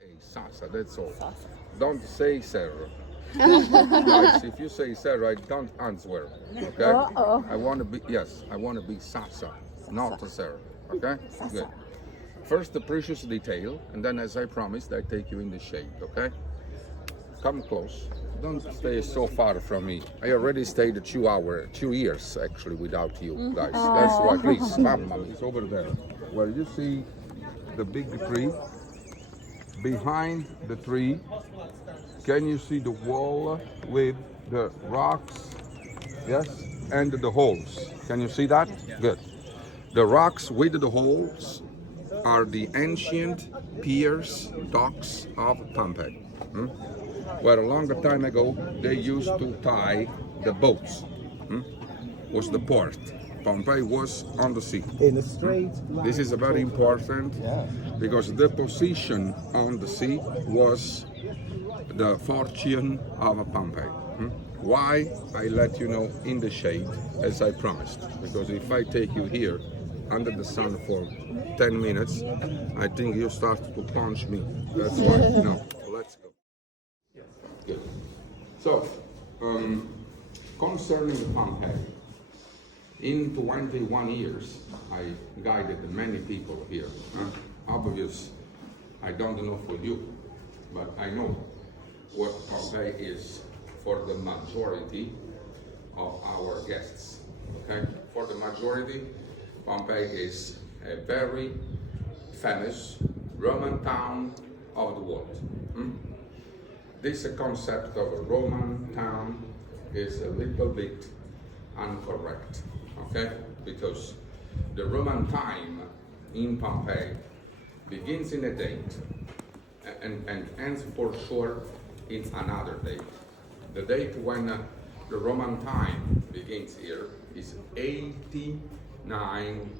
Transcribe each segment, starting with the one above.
Hey, Sasa, that's all. Sasa. Don't say Sarah. Guys, if you say Sarah, I don't answer. Okay? Uh-oh. I want to be Sasa, not Sarah. Okay? Sasa. Good. First, the precious detail, and then, as I promised, I take you in the shade. Okay? Come close. Don't stay so far from me. I already stayed 2 years actually without you guys. That's why. Please, Mama, it's over there. Where you see the big tree. Behind the tree, can you see the wall with the rocks? Yes, and the holes. Can you see that? Good. The rocks with the holes are the ancient piers, docks of Pompeii. Where a longer time ago they used to tie the boats. Was the port. Pompeii was on the sea. In a straight line. This is very important because the position on the sea was the fortune of Pompeii. Why? I let you know in the shade, as I promised. Because if I take you here under the sun for 10 minutes, I think you start to punch me. That's why. No, let's go. Good. So, concerning Pompeii, in 21 years, I guided many people here. Obvious, I don't know for you, but I know what Pompeii is for the majority of our guests. Okay, for the majority, Pompeii is a very famous Roman town of the world. This concept of a Roman town is a little bit incorrect, okay? Because the Roman time in Pompeii begins in a date and ends for sure in another date. The date when the Roman time begins here is 89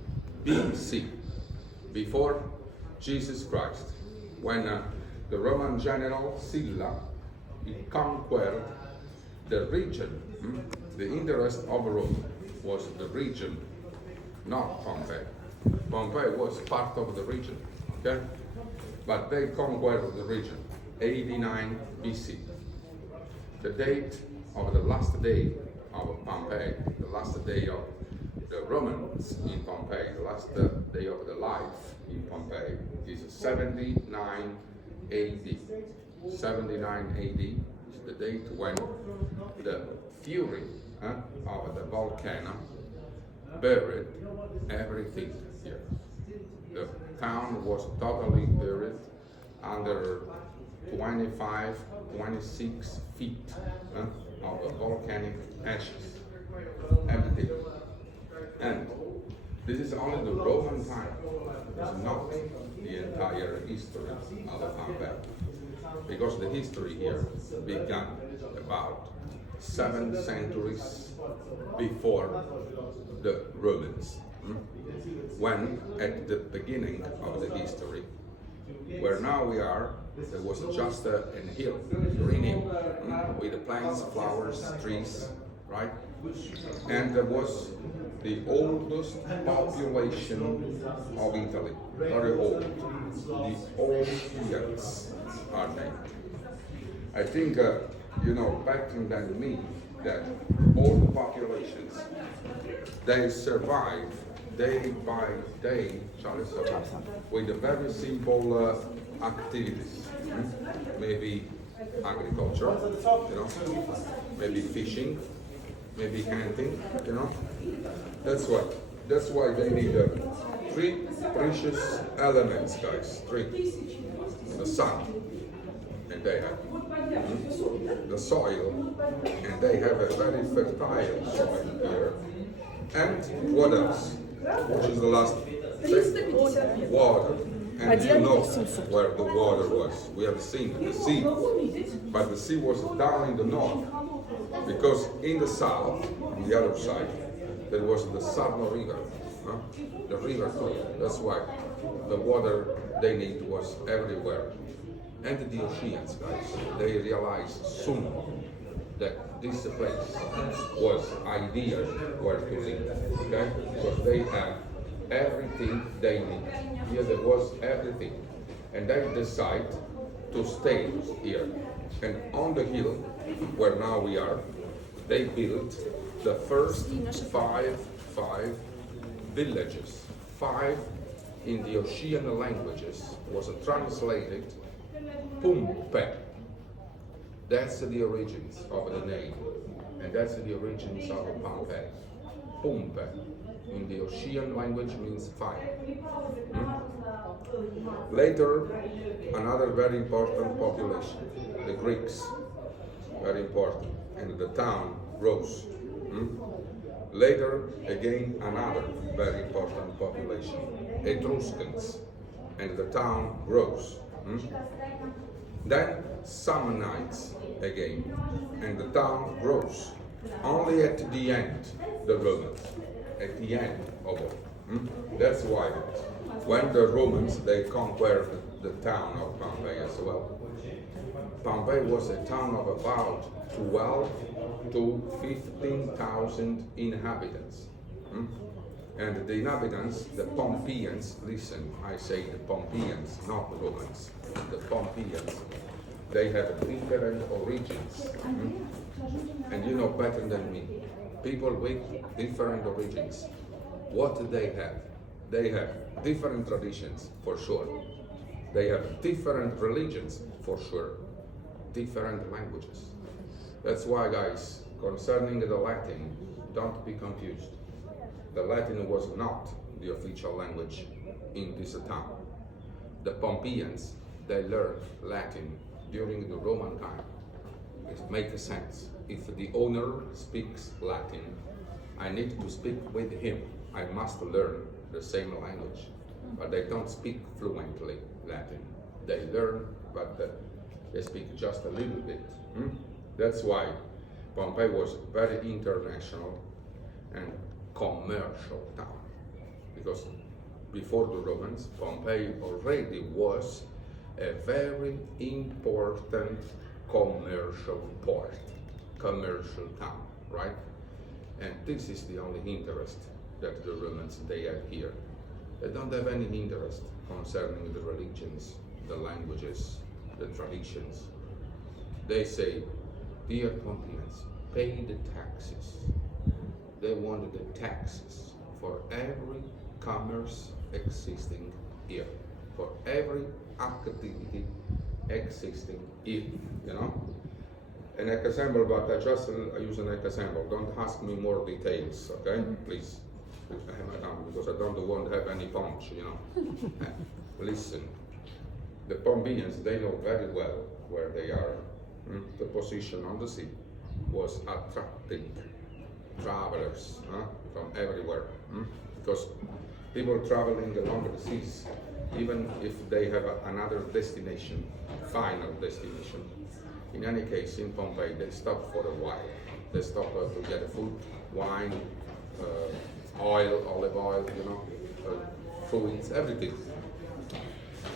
BC, before Jesus Christ, when the Roman general Sylla conquered the region. The interest of Rome was the region, not Pompeii. Pompeii was part of the region, okay? But they conquered the region, 89 BC. The date of the last day of Pompeii, the last day of the Romans in Pompeii, the last day of the life in Pompeii is 79 AD. 79 AD is the date when the fury of the volcano buried everything here. The town was totally buried under 25, 26 feet of the volcanic ashes. Everything. And this is only the Roman time. It's not the entire history of Pompeii. Because the history here began about 7 centuries before the Romans. When at the beginning of the history, where now we are, there was just a hill, green hill, with the plants, flowers, trees, right? And there was the oldest population of Italy, very old. The Old are named. I think you know better than me that all the populations, they survive day by day, with a very simple activities. Maybe agriculture, you know, maybe fishing, maybe hunting, you know. That's why they need 3 precious elements, guys. 3. The sun, and they have the soil, and they have a very fertile soil here. And what else? Which is the last thing? Water. And you know where the water was. We have seen the sea, but the sea was down in the north, because in the south, on the other side, there was the Sarno River, the river too. That's why the water they need was everywhere. And the oceans, guys, they realized soon that this place was ideal where to live, okay? Because they have everything they need. Here there was everything. And they decide to stay here. And on the hill, where now we are, they built the first five villages. Five in the Ocean languages was translated Pompeii. That's the origins of the name, and that's the origins of Pompeii. Pompeii in the Ocean language means fire. Later, another very important population, the Greeks, very important, and the town rose. Later, again, another very important population, Etruscans, and the town grows. Then Samnites again, and the town grows. Only at the end, the Romans, at the end of all. That's why when the Romans, they conquered the town of Pompeii as well. Pompeii was a town of about 12 to 15,000 inhabitants. And the inhabitants, the Pompeians, listen, I say the Pompeians, not the Romans, the Pompeians, they have different origins. And you know better than me, people with different origins, what do they have? They have different traditions, for sure. They have different religions, for sure. Different languages. That's why, guys, concerning the Latin, don't be confused. The Latin was not the official language in this town. The Pompeians, they learned Latin during the Roman time. It makes sense. If the owner speaks Latin, I need to speak with him. I must learn the same language. But they don't speak fluently Latin. They learn, but they speak just a little bit. That's why Pompeii was very international and commercial town. Because before the Romans, Pompeii already was a very important commercial port, commercial town, right? And this is the only interest that the Romans, they have here. They don't have any interest concerning the religions, the languages, the traditions. They say, dear Pompeians, pay the taxes. They wanted the taxes for every commerce existing here, for every activity existing here, you know? An example, but I just use an example. Don't ask me more details, okay? Please. Because I don't want to have any punch, you know. Listen, the Pompeians, they know very well where they are. The position on the sea was attracting travelers from everywhere. Because people traveling along the seas, even if they have another destination, final destination, in any case, in Pompeii, they stop for a while. They stop to get food, wine, oil, olive oil, you know, fruits, everything.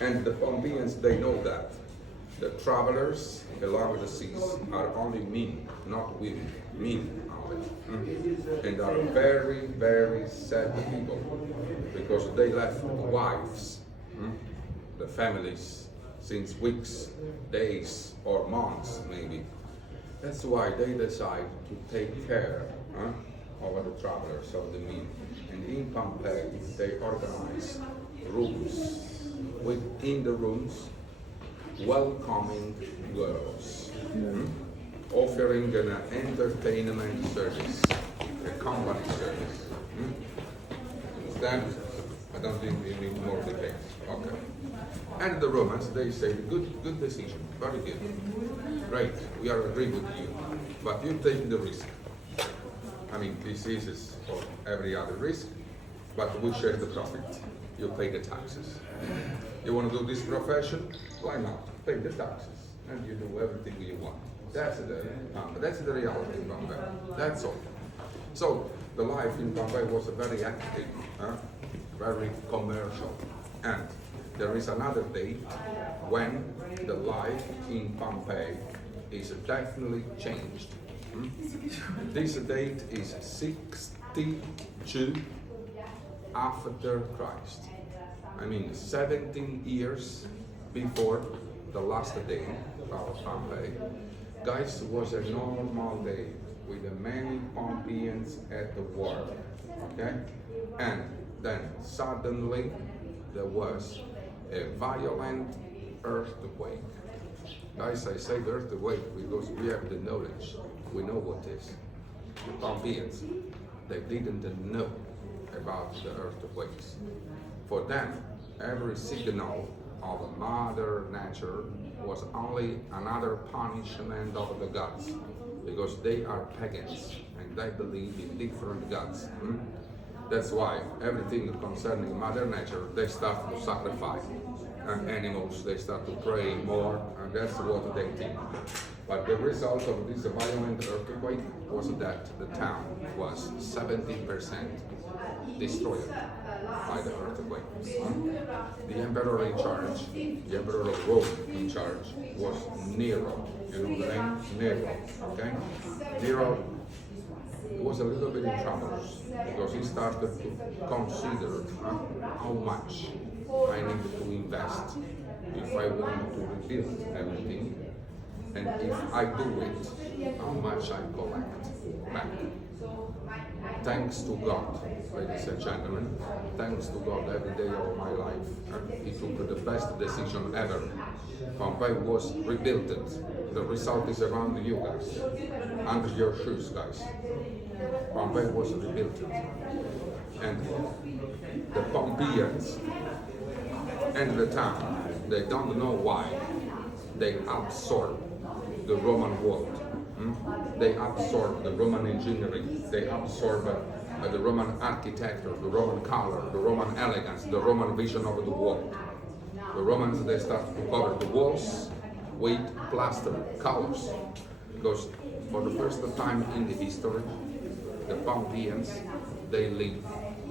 And the Pompeians, they know that. The travelers along the seas are only men, not women, men only. And are very, very sad people because they left wives, the families, since weeks, days, or months maybe. That's why they decide to take care of the travelers, of the men. And in Pompeii, they organize rooms. Within the rooms, welcoming girls, offering an entertainment service, a company service. Understand? I don't think we need more details. Okay. And the Romans, they say, good decision, very good. Great, we are agree with you, but you take the risk. I mean, this is for every other risk, but we share the profit. You pay the taxes. You want to do this profession? Why not? Pay the taxes, and you do everything you want. That's the reality in Pompeii. That's all. So the life in Pompeii was very active, very commercial, and there is another date when the life in Pompeii is definitely changed. This date is 62 after Christ. I mean 17 years before the last day of Pompeii, guys, was a normal day with many Pompeians at the war, okay? And then suddenly there was a violent earthquake. Guys, I say earthquake because we have the knowledge. We know what it is. The Pompeians, they didn't know about the earthquakes. For them, every signal of Mother Nature was only another punishment of the gods, because they are pagans and they believe in different gods. That's why everything concerning Mother Nature, they start to sacrifice. And animals, they start to pray more, and that's what they think. But the result of this violent earthquake was that the town was 70% destroyed by the earthquake. The emperor in charge, the emperor of Rome in charge, was Nero. You know the name? Nero. Okay? Nero was a little bit in trouble because he started to consider how much I need to invest if I want to rebuild everything, and if I do it, how much I collect back. Thanks to God, ladies and gentlemen, thanks to God every day of my life, he took the best decision ever. Pompeii was rebuilt. The result is around you guys, under your shoes, guys. Pompeii was rebuilt. And the Pompeians and the town, they don't know why they absorb the Roman world. They absorb the Roman engineering, they absorb the Roman architecture, the Roman color, the Roman elegance, the Roman vision of the world. The Romans, they start to cover the walls with plaster colors, because for the first time in the history, the Pompeians, they live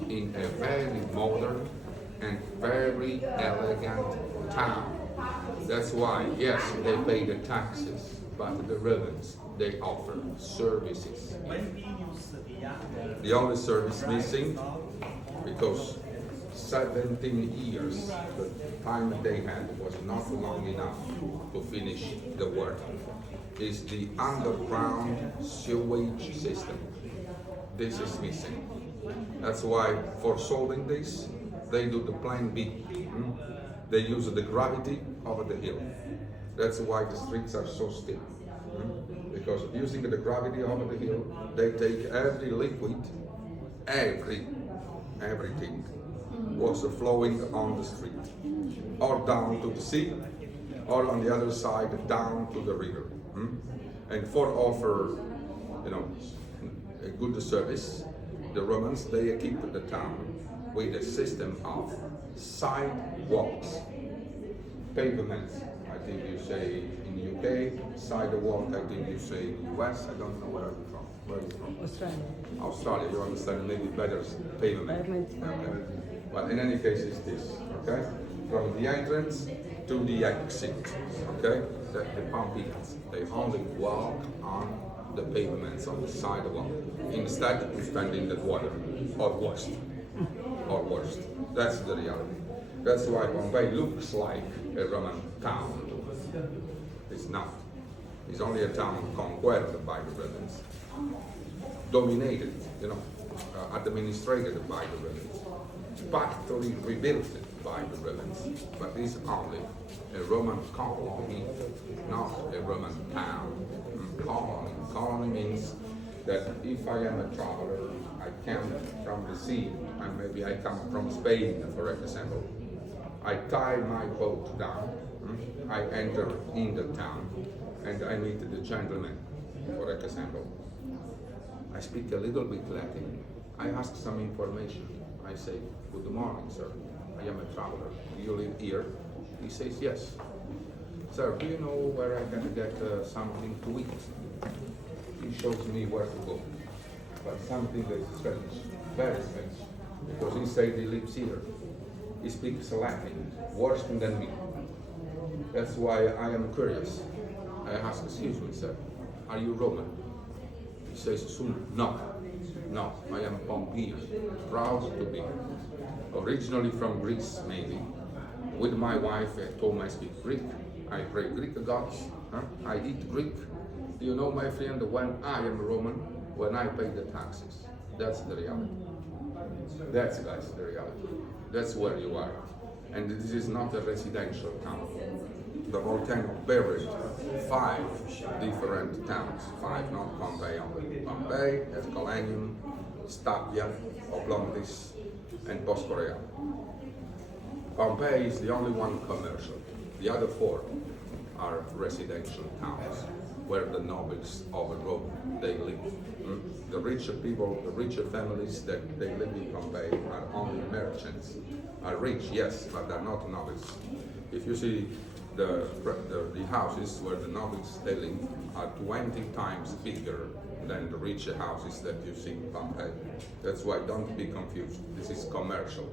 in a very modern and very elegant town. That's why, yes, they pay the taxes, but the Romans, they offer services. The only service missing, because 17 years, the time they had was not long enough to finish the work, is the underground sewage system. This is missing. That's why for solving this, they do the plan B. They use the gravity of the hill. That's why the streets are so steep. Because using the gravity of the hill, they take every liquid, everything was flowing on the street, or down to the sea, or on the other side down to the river. And for offer, a good service, the Romans, they equipped the town with a system of sidewalks, pavements. I think you say in the UK, sidewalk, I think you say in the US, I don't know where are you from. Where are you from? Australia. Australia, you understand maybe better pavement. Okay. But in any case, it's this, okay? From the entrance to the exit, okay? The Pompeians, they only walk on the pavements on the sidewalk instead of standing in the water, or worse. That's the reality. That's why Pompeii looks like a Roman town. It's not. It's only a town conquered by the Romans, dominated, administrated by the Romans, partly rebuilt by the Romans, but it's only a Roman colony, not a Roman town. Colony means that if I am a traveler, I come from the sea, and maybe I come from Spain, for example. I tie my boat down, I enter in the town, and I meet the gentleman, for example. I speak a little bit Latin. I ask some information. I say, "Good morning, sir. I am a traveler. Do you live here?" He says, "Yes." "Sir, do you know where I can get something to eat?" He shows me where to go. But something that is strange, very strange, because he said he lives here. He speaks Latin, worse than me. That's why I am curious. I ask, "Excuse me, sir, are you Roman?" He says, "Soon, no, I am Pompeian, proud to be. Originally from Greece, maybe. With my wife, at home I speak Greek. I pray Greek gods. I eat Greek. You know, my friend, when I am Roman, when I pay the taxes, that's the reality. That's, guys, the reality. That's where you are. And this is not a residential town. The volcano buried 5 different towns. 5, not Pompeii only. Pompeii, Herculaneum, Stavia, Oplontis, and Bosporea. Pompeii is the only one commercial. The other 4 are residential towns where the nobles of Rome, they live. The richer people, the richer families that they live in Pompeii are only merchants. Are rich, yes, but they're not nobles. If you see the houses where the nobles they live are 20 times bigger than the richer houses that you see in Pompeii. That's why don't be confused. This is commercial.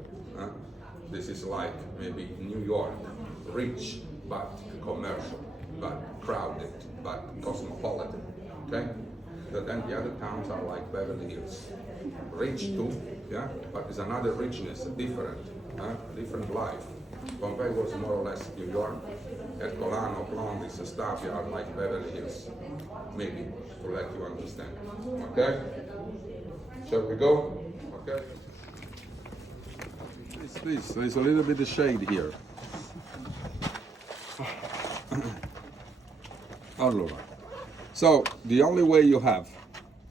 This is like maybe New York, rich but commercial, but crowded, but cosmopolitan. Okay? But then the other towns are like Beverly Hills. Rich too, yeah, but it's another richness, a different life. Pompeii was more or less New York. Herculano, Oplontis, Stavia are like Beverly Hills. Maybe, to let you understand. Okay? Shall we go? Okay? Please, there's a little bit of shade here. Allora. So, the only way you have,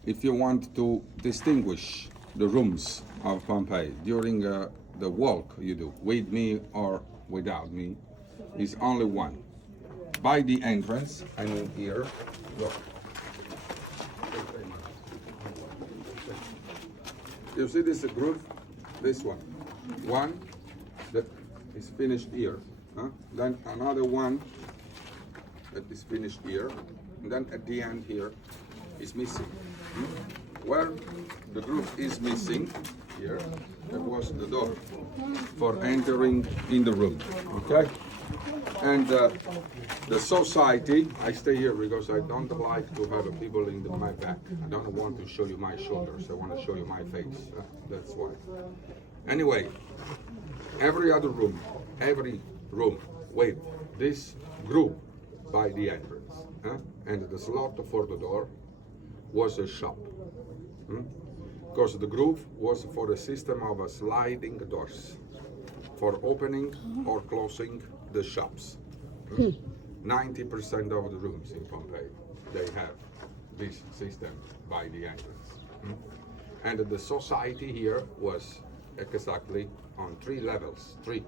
if you want to distinguish the rooms of Pompeii during the walk you do, with me or without me, is only one. By the entrance, I mean here, look. You see this groove? This one. One that is finished here. Then another one that is finished here. And then at the end here is missing. Where the groove is missing, here, that was the door for entering in the room. Okay? And the society, I stay here because I don't like to have people in my back. I don't want to show you my shoulders. I want to show you my face. That's why. Anyway, every room with this group by the entrance, and the slot for the door was a shop. Because the groove was for a system of sliding doors for opening or closing the shops. 90% of the rooms in Pompeii, they have this system by the entrance. And the society here was exactly on 3 levels. 3.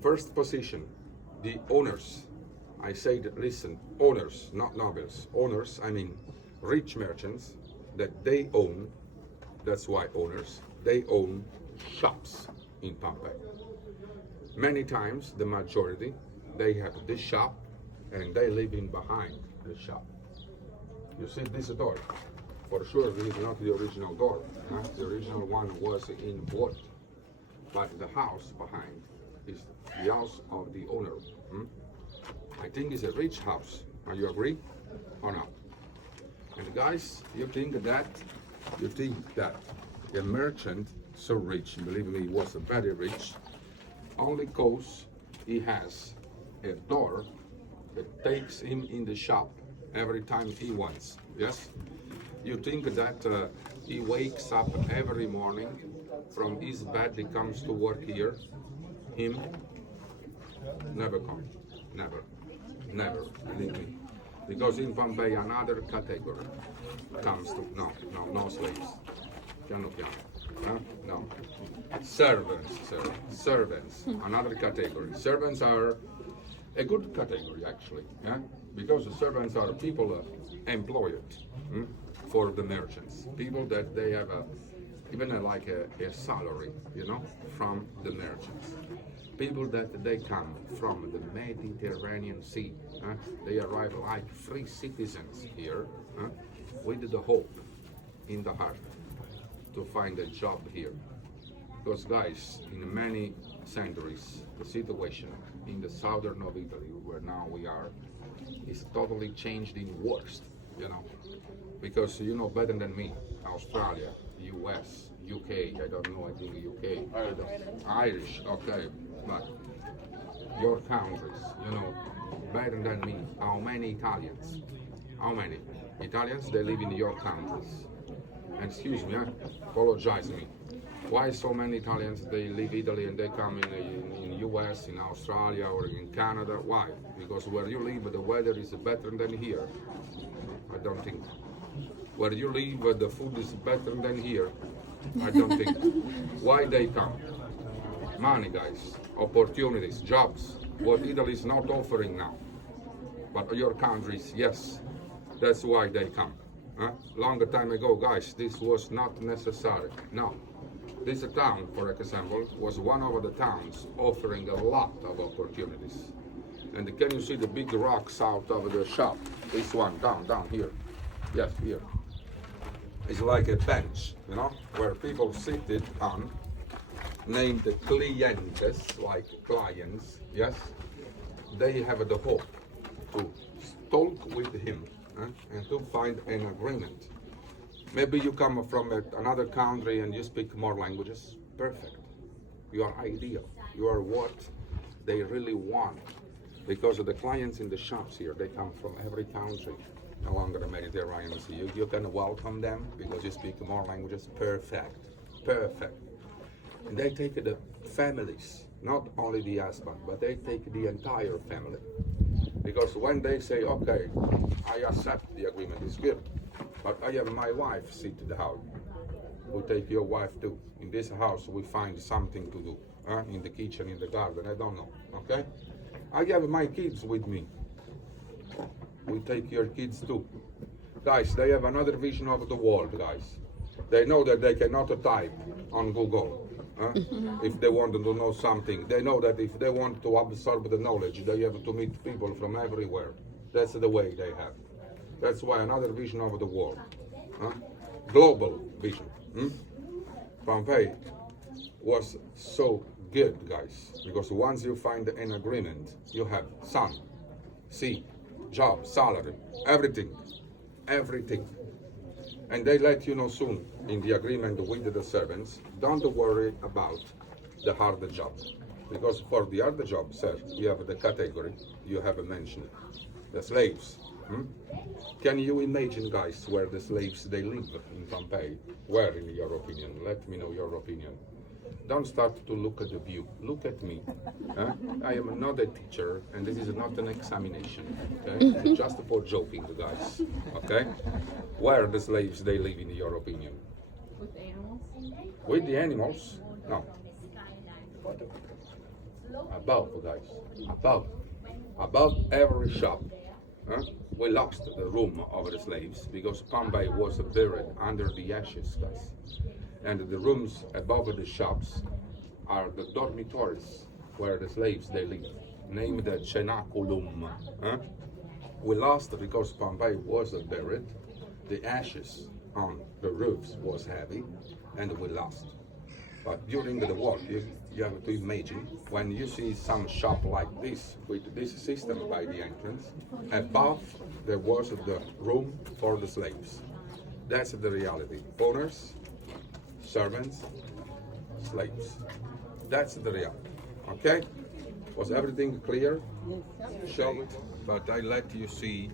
First position, the owners. I said, listen, owners, not nobles. Owners, I mean rich merchants that they own, that's why owners, they own shops in Pompeii. Many times, the majority, they have this shop and they live in behind the shop. You see this door? For sure, this is not the original door. The original one was in wood, but the house behind is the house of the owner. I think it's a rich house. Are you agree or not? And guys, you think that a merchant so rich, believe me, he was very rich, only because he has a door that takes him in the shop every time he wants. Yes? You think that he wakes up every morning from his bed, he comes to work here? Him? Never come. Never. Never. Believe me. Because in Pompeii another category comes to, no slaves. Piano piano. No. Servants, sir. Servants. Another category. Servants are a good category actually. Because the servants are people employed for the merchants. People that they have like a salary, from the merchants. People that they come from the Mediterranean Sea. They arrive like free citizens here with the hope in the heart to find a job here. Because guys, in many centuries, the situation in the southern of Italy, where now we are, is totally changed in worst, Because you know better than me, Australia, US, UK, I don't know, I think UK, Irish, okay, but your countries, you know, better than me, how many Italians? How many Italians, they live in your countries? Excuse me, apologize me. Why so many Italians, they leave Italy and they come in US, in Australia or in Canada? Why? Because where you live, the weather is better than here. I don't think. Where you live, the food is better than here. I don't think. Why they come? Money, guys, opportunities, jobs, what Italy is not offering now. But your countries, yes, that's why they come. Longer time ago, guys, this was not necessary. No. This town, for example, was one of the towns offering a lot of opportunities. And can you see the big rocks out of the shop? This one, down here. Yes, here. It's like a bench, you know, where people seated on, named clientes, like clients, yes. They have the hope to talk with him and to find an agreement. Maybe you come from another country and you speak more languages. Perfect. You are ideal. You are what they really want. Because of the clients in the shops here, they come from every country along the Mediterranean Sea. You can welcome them because you speak more languages. Perfect. Perfect. And they take the families, not only the husband, but they take the entire family. Because when they say, okay, I accept the agreement, it's good. But I have my wife seated down. We take your wife too. In this house, we find something to do. In the kitchen, in the garden, I don't know. Okay? I have my kids with me. We take your kids too. Guys, they have another vision of the world, guys. They know that they cannot type on Google. If they want to know something, they know that if they want to absorb the knowledge, they have to meet people from everywhere. That's the way they have. That's why another vision of the world. Global vision. Pompeii was so good, guys, because once you find an agreement, you have sun, sea, job, salary, everything. And they let you know soon in the agreement with the servants, don't worry about the harder job. Because for the harder job, sir, we have the category you have mentioned, the slaves. Can you imagine, guys, where the slaves they live in Pompeii? Where, in your opinion? Let me know your opinion. Don't start to look at the view. Look at me. I am not a teacher, and this is not an examination. Okay? It's just for joking, guys. Okay? Where the slaves they live, in your opinion? With animals? With the animals? No. Above, guys. Above every shop. We lost the room of the slaves because Pompeii was buried under the ashes, guys. And the rooms above the shops are the dormitories where the slaves they live, named the cenaculum. We lost because Pompeii was buried. The ashes on the roofs was heavy, and we lost. But during the war, you have to imagine, when you see some shop like this, with this system by the entrance, above there was the room for the slaves. That's the reality. Owners, servants, slaves. That's the reality. Okay? Was everything clear? Shall we? But I let you see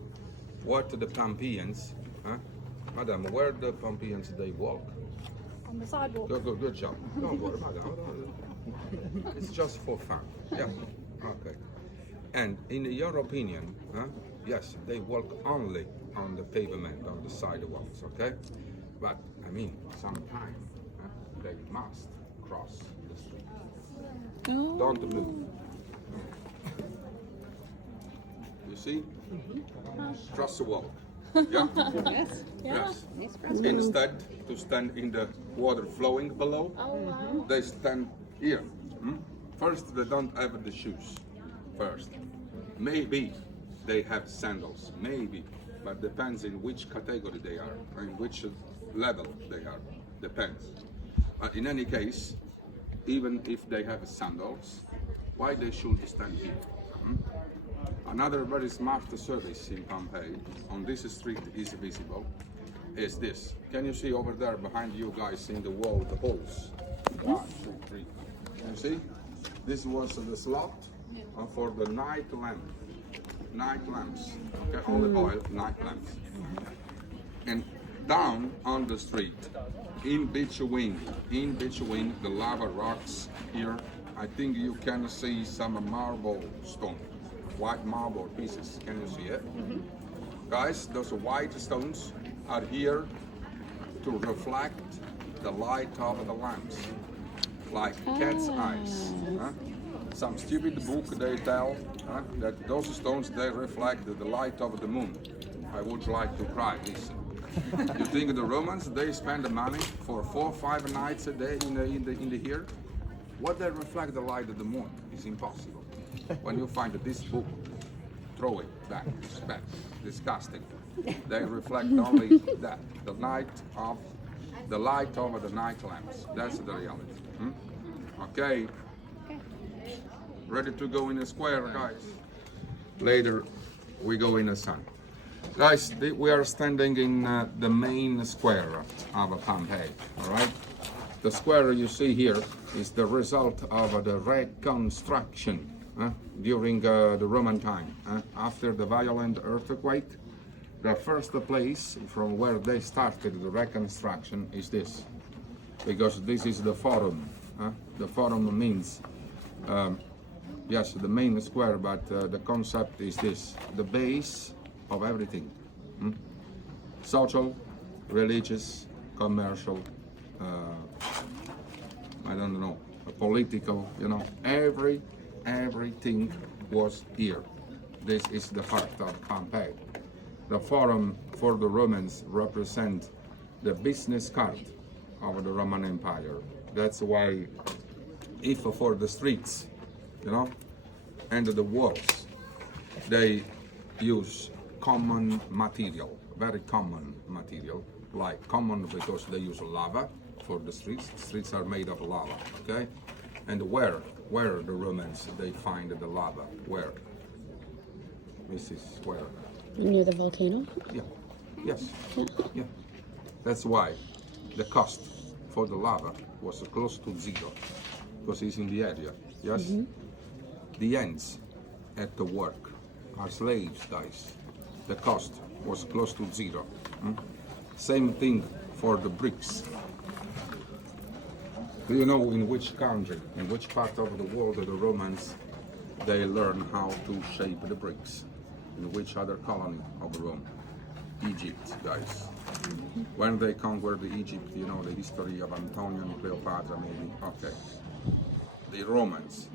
what the Pompeians, Madam, where the Pompeians they walk. On the sidewalk. Good job. Don't worry, madam. It's just for fun. Yeah. Okay. And in your opinion, yes, they walk only on the pavement, on the sidewalks, okay? But, I mean, sometimes they must cross the street. Oh. Don't move. You see? Cross the wall. Yeah? Yes. Yeah. Yes. Instead to stand in the water flowing below, Oh, wow. they stand here. First, they don't have the shoes. First, maybe they have sandals. Maybe, but depends in which category they are, or in which level they are. Depends. In any case, even if they have sandals, why they should stand here? Another very smart service in Pompeii on this street is visible, is this. Can you see over there behind you guys in the wall, the holes? 1, 2, 3. Can you see? This was the slot for the night lamps. Okay, olive oil, night lamps. And down on the street, in between the lava rocks here, I think you can see some marble stone, white marble pieces. Can you see it? Guys, those white stones are here to reflect the light of the lamps, like cat's eyes. Some stupid book they tell that those stones they reflect the light of the moon. I would like to cry. Listen. You think the Romans they spend the money for 4 or 5 nights a day in the year? What they reflect the light of the moon is impossible. When you find this book, throw it back. It's bad, disgusting. They reflect only that, the light of the night lamps. That's the reality. Okay. Ready to go in the square, guys? Later, we go in the sun. Guys, we are standing in the main square of Pompeii, all right? The square you see here is the result of the reconstruction during the Roman time. After the violent earthquake, the first place from where they started the reconstruction is this, because this is the forum. The forum means, yes, the main square, but the concept is this, the base of everything. Social, religious, commercial, I don't know, political, everything was here. This is the heart of Pompeii. The forum for the Romans represent the business card of the Roman Empire. That's why if for the streets, and the walls, they use common material, very common material, like common because they use lava for the streets. Streets are made of lava, okay? And where the Romans they find the lava? Where? This is where? Near the volcano? Yeah. Yes. Yeah. That's why the cost for the lava was close to zero, because it's in the area. Yes. The ends at the work are slaves, guys. The cost was close to zero. Same thing for the bricks. Do you know in which country, in which part of the world the Romans they learn how to shape the bricks? In which other colony of Rome? Egypt, guys. When they conquered Egypt, the history of Antonio and Cleopatra, maybe. Okay. The Romans,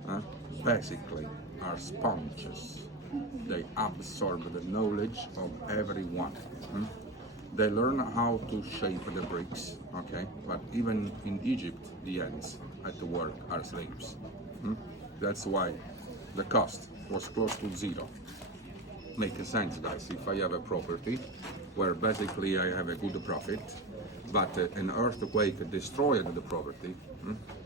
basically, are sponges. They absorb the knowledge of everyone. They learn how to shape the bricks, okay? But even in Egypt, the ends at the work are slaves. That's why the cost was close to zero. Make sense, guys. If I have a property where basically I have a good profit, but an earthquake destroyed the property,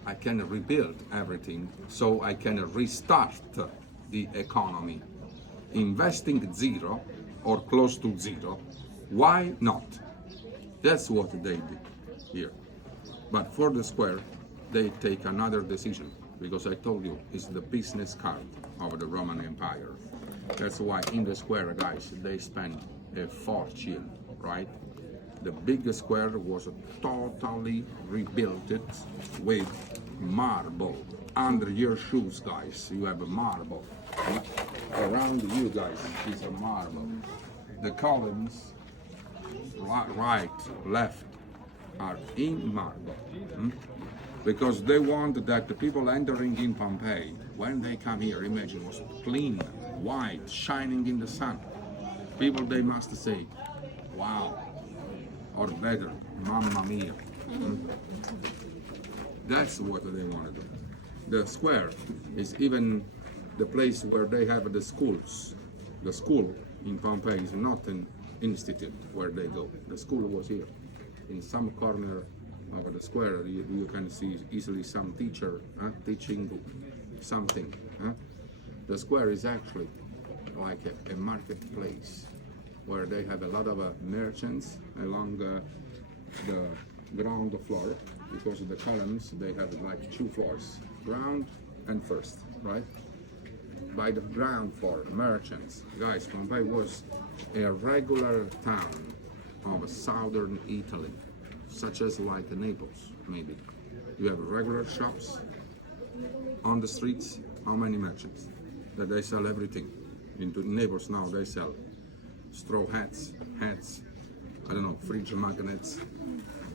I can rebuild everything, so I can restart the economy. Investing zero or close to zero, why not? That's what they did here. But for the square, they take another decision, because I told you it's the business card of the Roman Empire. That's why in the square, guys, they spend a fortune, right? The big square was totally rebuilt with marble. Under your shoes, guys, you have a marble. Around you, guys, is a marble. The columns, right, left, are in marble. Because they want that the people entering in Pompeii, when they come here, imagine, was clean, white, shining in the sun. People, they must say, wow, or better, mamma mia. That's what they want to do. The square is even the place where they have the schools. The school in Pompeii is not an institute where they go. The school was here. In some corner of the square, you can see easily some teacher teaching something. The square is actually like a marketplace. where they have a lot of merchants along the ground floor, because the columns, they have like 2 floors, ground and first, right? By the ground floor, merchants. Guys, Pompeii was a regular town of southern Italy, such as like Naples, maybe. You have regular shops on the streets. How many merchants? That they sell everything. Into Naples now, they sell straw hats, I don't know, fridge magnets,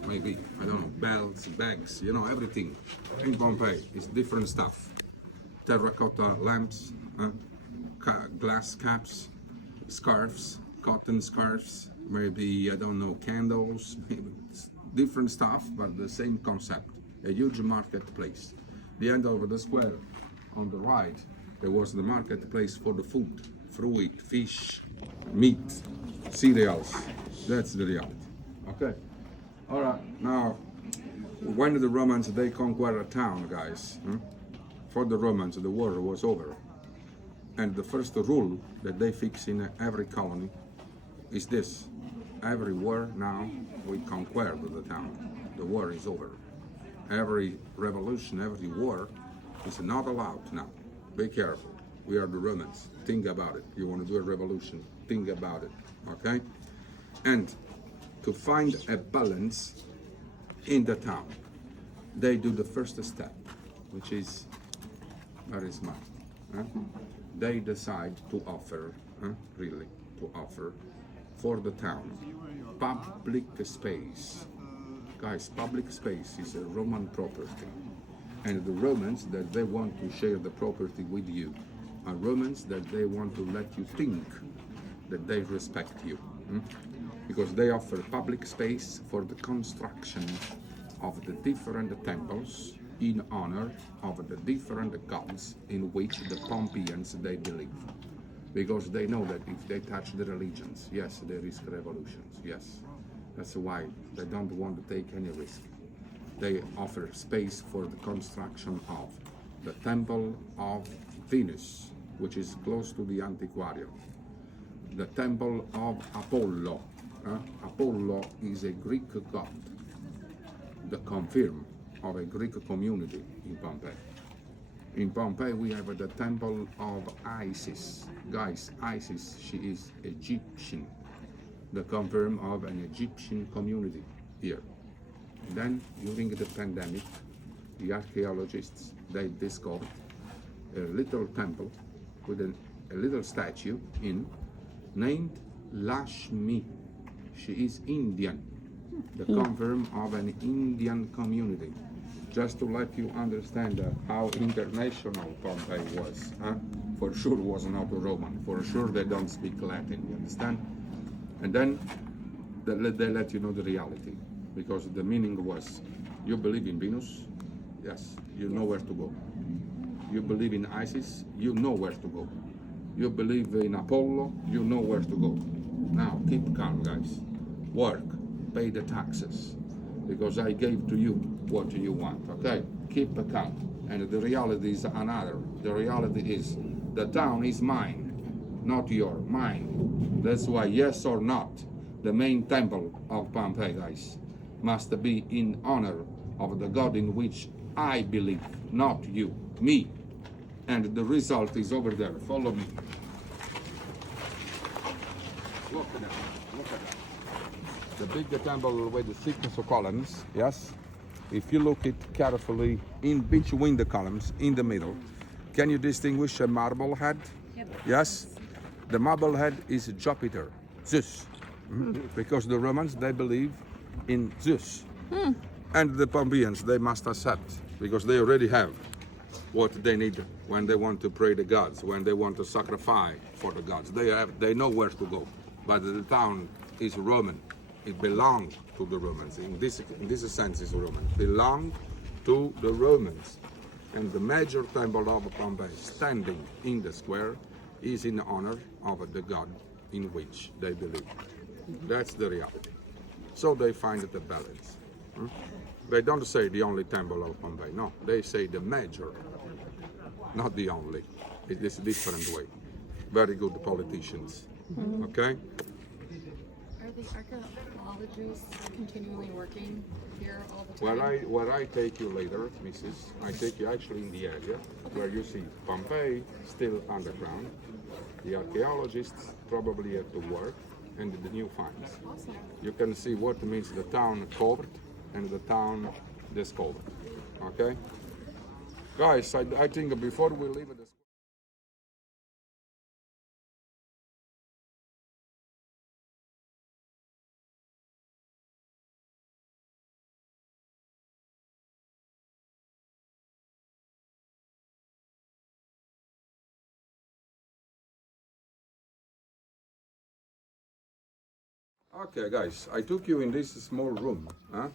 maybe, I don't know, belts, bags, you know, everything. In Pompeii is different stuff. Terracotta lamps, glass caps, scarves, cotton scarves, maybe, I don't know, candles, maybe different stuff, but the same concept. A huge marketplace. The end of the square, on the right, there was the marketplace for the food, fruit, fish, meat, cereals. That's the reality. Okay. All right. Now, when the Romans they conquered a town, guys, for the Romans the war was over, and the first rule that they fix in every colony is this: every war now we conquer the town. The war is over. Every revolution, every war is not allowed now. Be careful. We are the Romans. Think about it. You want to do a revolution, think about it. Okay? And to find a balance in the town, they do the first step, which is very smart. They decide to offer, really, to offer for the town public space. Guys, public space is a Roman property. And the Romans that they want to share the property with you are Romans that they want to let you think that they respect you. Because they offer public space for the construction of the different temples in honor of the different gods in which the Pompeians they believe. Because they know that if they touch the religions, yes, they risk revolutions, yes. That's why they don't want to take any risk. They offer space for the construction of the Temple of Venus, which is close to the Antiquarium. The Temple of Apollo. Apollo is a Greek god, the confirm of a Greek community in Pompeii. In Pompeii, we have the Temple of Isis. Guys, Isis, she is Egyptian, the confirm of an Egyptian community here. And then, during the pandemic, the archaeologists, they discovered a little temple with a little statue named Lashmi. She is Indian, the confirm of an Indian community. Just to let you understand how international Pompeii was. For sure was not Roman. For sure they don't speak Latin, you understand? And then they let you know the reality. Because the meaning was, you believe in Venus? Yes, you know where to go. You believe in Isis? You know where to go. You believe in Apollo? You know where to go. Now, keep calm, guys. Work, pay the taxes, because I gave to you what you want, okay? Keep calm. And the reality is another. The reality is, the town is mine, not your, mine. That's why, yes or not, the main temple of Pompeii, guys, must be in honor of the God in which I believe, not you, me. And the result is over there. Follow me. Look at that. Look at that. The big temple with the 6 columns, yes? If you look it carefully in between the columns, in the middle, can you distinguish a marble head? Yep. Yes? The marble head is Jupiter, Zeus. Because the Romans, they believe in Zeus. And the Pompeians, they must accept, because they already have what they need when they want to pray the gods, when they want to sacrifice for the gods. They know where to go. But the town is Roman. It belonged to the Romans. In this sense, it's Roman. Belonged to the Romans. And the major temple of Pompeii, standing in the square, is in honor of the god in which they believe. That's the reality. So they find the balance. They don't say the only temple of Pompeii. No, they say the major, not the only. It is a different way. Very good politicians. Okay? the archaeologists continually working here all the time? Where I take you later, Mrs., I take you actually in the area where you see Pompeii still underground, the archaeologists probably at the work, and the new finds. Awesome. You can see what means the town covered and the town discovered. Okay? Guys, I think before we leave the Okay, guys, I took you in this small room, huh?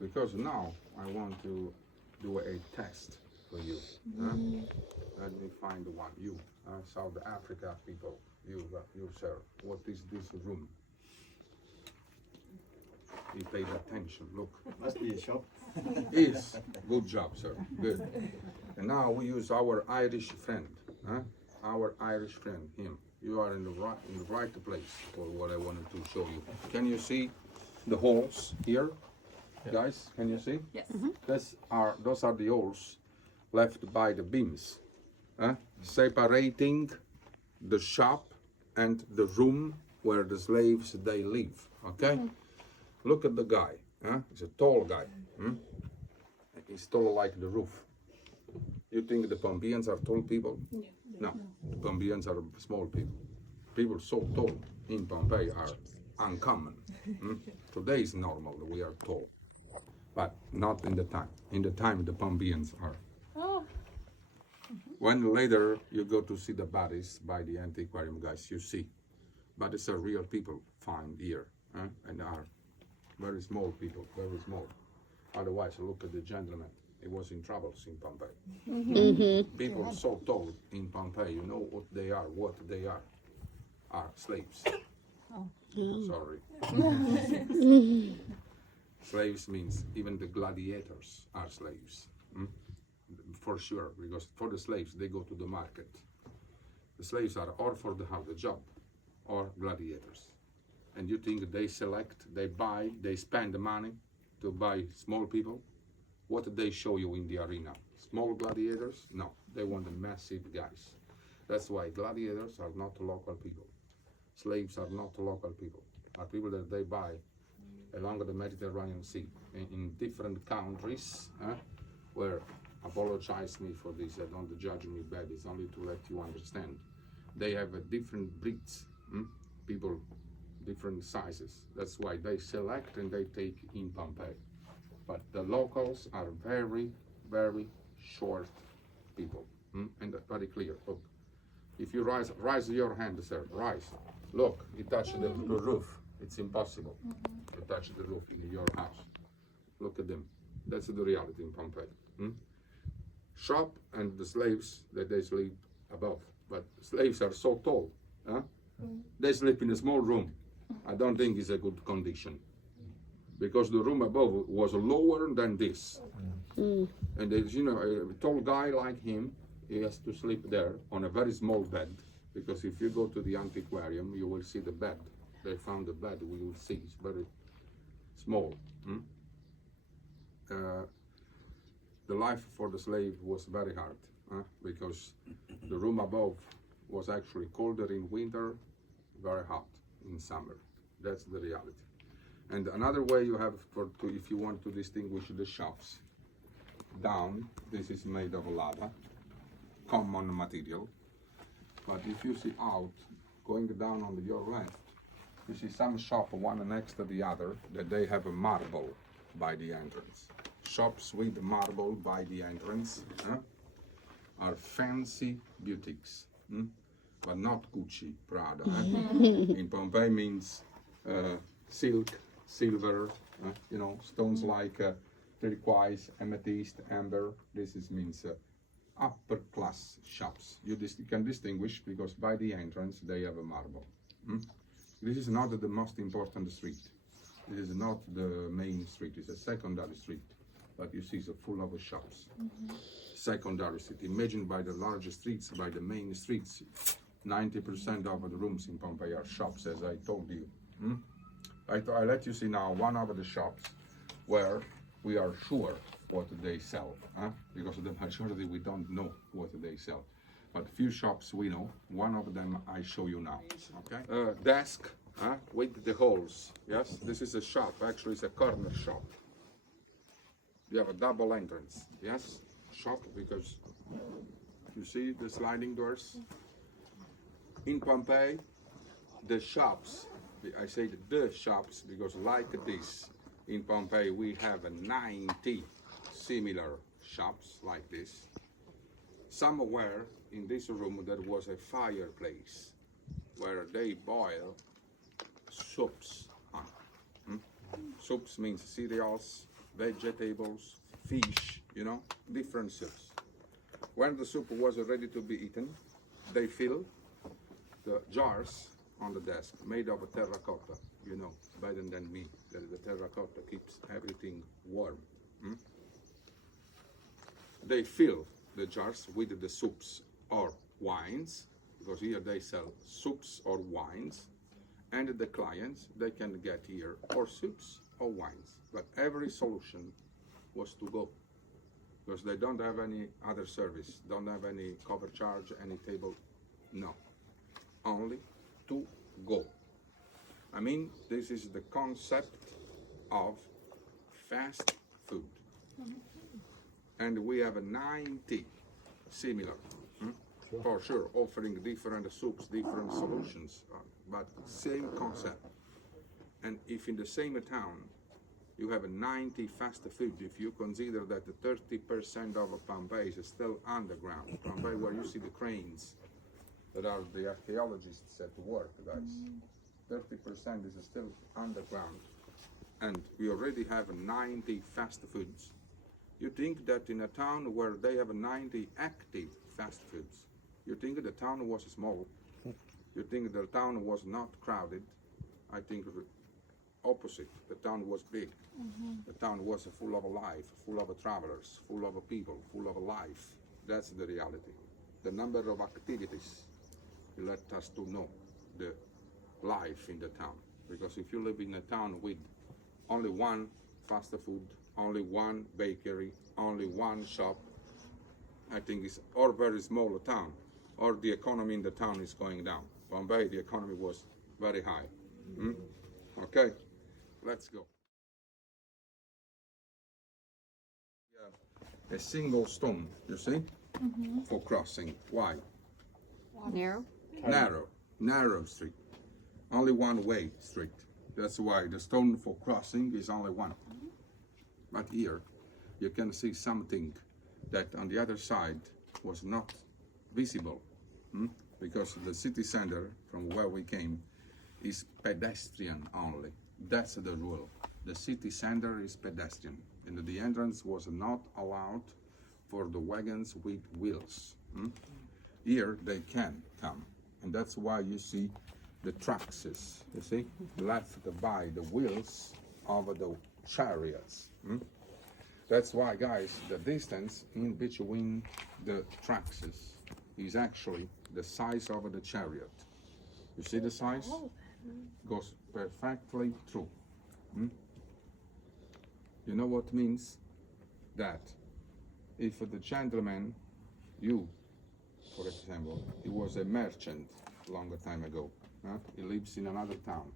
Because now I want to do a test for you. Huh? Let me find the one. You, South Africa people, you sir. What is this room? He paid attention. Look. Must be a shop. Is good job, sir. Good. And now we use our Irish friend. Huh? Our Irish friend, him. You are in the right place for what I wanted to show you. Can you see the holes here, guys? Can you see? Yes. Those are the holes left by the beams, separating the shop and the room where the slaves they live. Okay. Look at the guy. He's a tall guy. He's tall like the roof. You think the Pompeians are tall people? No, the Pompeians are small people. People so tall in Pompeii are uncommon. Today is normal that we are tall, but not in the time. In the time the Pompeians are. Oh. When later you go to see the bodies by the antiquarium, guys, you see bodies are real people found here, and are very small people, very small. Otherwise, look at the gentleman. He was in troubles in Pompeii. People so tall in Pompeii, you know what they are, are slaves. Sorry. Slaves means even the gladiators are slaves. For sure, because for the slaves, they go to the market. The slaves are or for the have the job, or gladiators. And you think they select, they buy, they spend the money to buy small people? What did they show you in the arena? Small gladiators? No, they want the massive guys. That's why gladiators are not local people. Slaves are not local people. Are people that they buy along the Mediterranean Sea in different countries, where, apologize me for this, don't judge me bad, it's only to let you understand. They have a different breeds, people, different sizes. That's why they select and they take in Pompeii. But the locals are very, very short people, and very clear. Look, if you raise your hand, sir, rise. Look, you touch the roof. It's impossible to touch the roof in your house. Look at them. That's the reality in Pompeii. Shop and the slaves that they sleep above. But slaves are so tall. They sleep in a small room. I don't think it's a good condition. Because the room above was lower than this. And there's, a tall guy like him, he has to sleep there on a very small bed. Because if you go to the antiquarium, you will see the bed. They found the bed, we will see, it's very small. The life for the slave was very hard, because the room above was actually colder in winter, very hot in summer. That's the reality. And another way you have if you want to distinguish the shops, down, this is made of lava, common material. But if you see out, going down on your left, you see some shop, one next to the other, that they have a marble by the entrance. Shops with marble by the entrance are fancy boutiques, but not Gucci, Prada. In Pompeii means silk, silver, stones like turquoise, amethyst, amber. This means upper class shops. You can distinguish because by the entrance they have a marble. This is not the most important street. This is not the main street. It's a secondary street. But you see it's full of shops. Secondary street. Imagine by the large streets, by the main streets, 90% of the rooms in Pompeii are shops, as I told you. I let you see now one of the shops where we are sure what they sell, huh? Because the majority we don't know what they sell. But few shops we know. One of them I show you now. Okay. Desk, huh? With the holes. Yes. This is a shop. Actually, it's a corner shop. You have a double entrance. Yes. Shop because you see the sliding doors. In Pompeii, the shops. I say the shops because like this, in Pompeii we have 90 similar shops like this. Somewhere in this room there was a fireplace where they boil soups on. Soups means cereals, vegetables, fish, different soups. When the soup was ready to be eaten, they fill the jars on the desk made of terracotta, better than me, that the terracotta keeps everything warm. They fill the jars with the soups or wines, because here they sell soups or wines, and the clients, they can get here or soups or wines. But every solution was to go, because they don't have any other service, don't have any cover charge, any table, no. Only to go. I mean, this is the concept of fast food. And we have 90 similar, for sure, offering different soups, different solutions, but same concept. And if in the same town you have 90 fast food, if you consider that 30% of Pompeii is still underground, Pompeii where you see the cranes, that are the archaeologists at work, guys. 30% is still underground. And we already have 90 fast foods. You think that in a town where they have 90 active fast foods, you think the town was small? You think the town was not crowded? I think the opposite. The town was big. The town was full of life, full of travelers, full of people, full of life. That's the reality. The number of activities let us to know the life in the town. Because if you live in a town with only one fast food, only one bakery, only one shop, I think it's or very small town, or the economy in the town is going down. Pompeii, the economy was very high. Okay, let's go. Yeah. A single stone, you see, for crossing. Why? Narrow? Narrow street. Only one way street. That's why the stone for crossing is only one. But here you can see something that on the other side was not visible, because the city center from where we came is pedestrian only. That's the rule. The city center is pedestrian, and the entrance was not allowed for the wagons with wheels. Here they can come, and that's why you see the trucks, you see, left by the wheels of the chariots. That's why, guys, the distance in between the tracks is actually the size of the chariot. You see the size? Goes perfectly through. You know what means? That if the gentleman, you, for example, he was a merchant longer time ago. He lives in another town,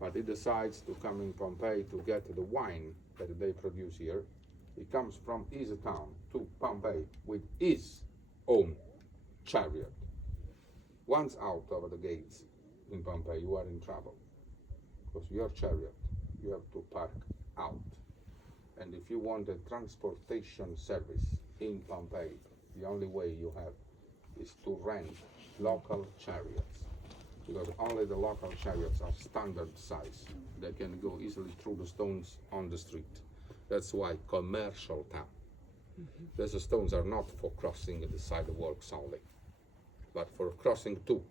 but he decides to come in Pompeii to get the wine that they produce here. He comes from his town to Pompeii with his own chariot. Once out of the gates in Pompeii, you are in trouble, because your chariot, you have to park out. And if you want a transportation service in Pompeii, the only way you have is to rent local chariots, because only the local chariots are standard size. They can go easily through the stones on the street. That's why commercial town. These stones are not for crossing the sidewalks only, but for crossing too.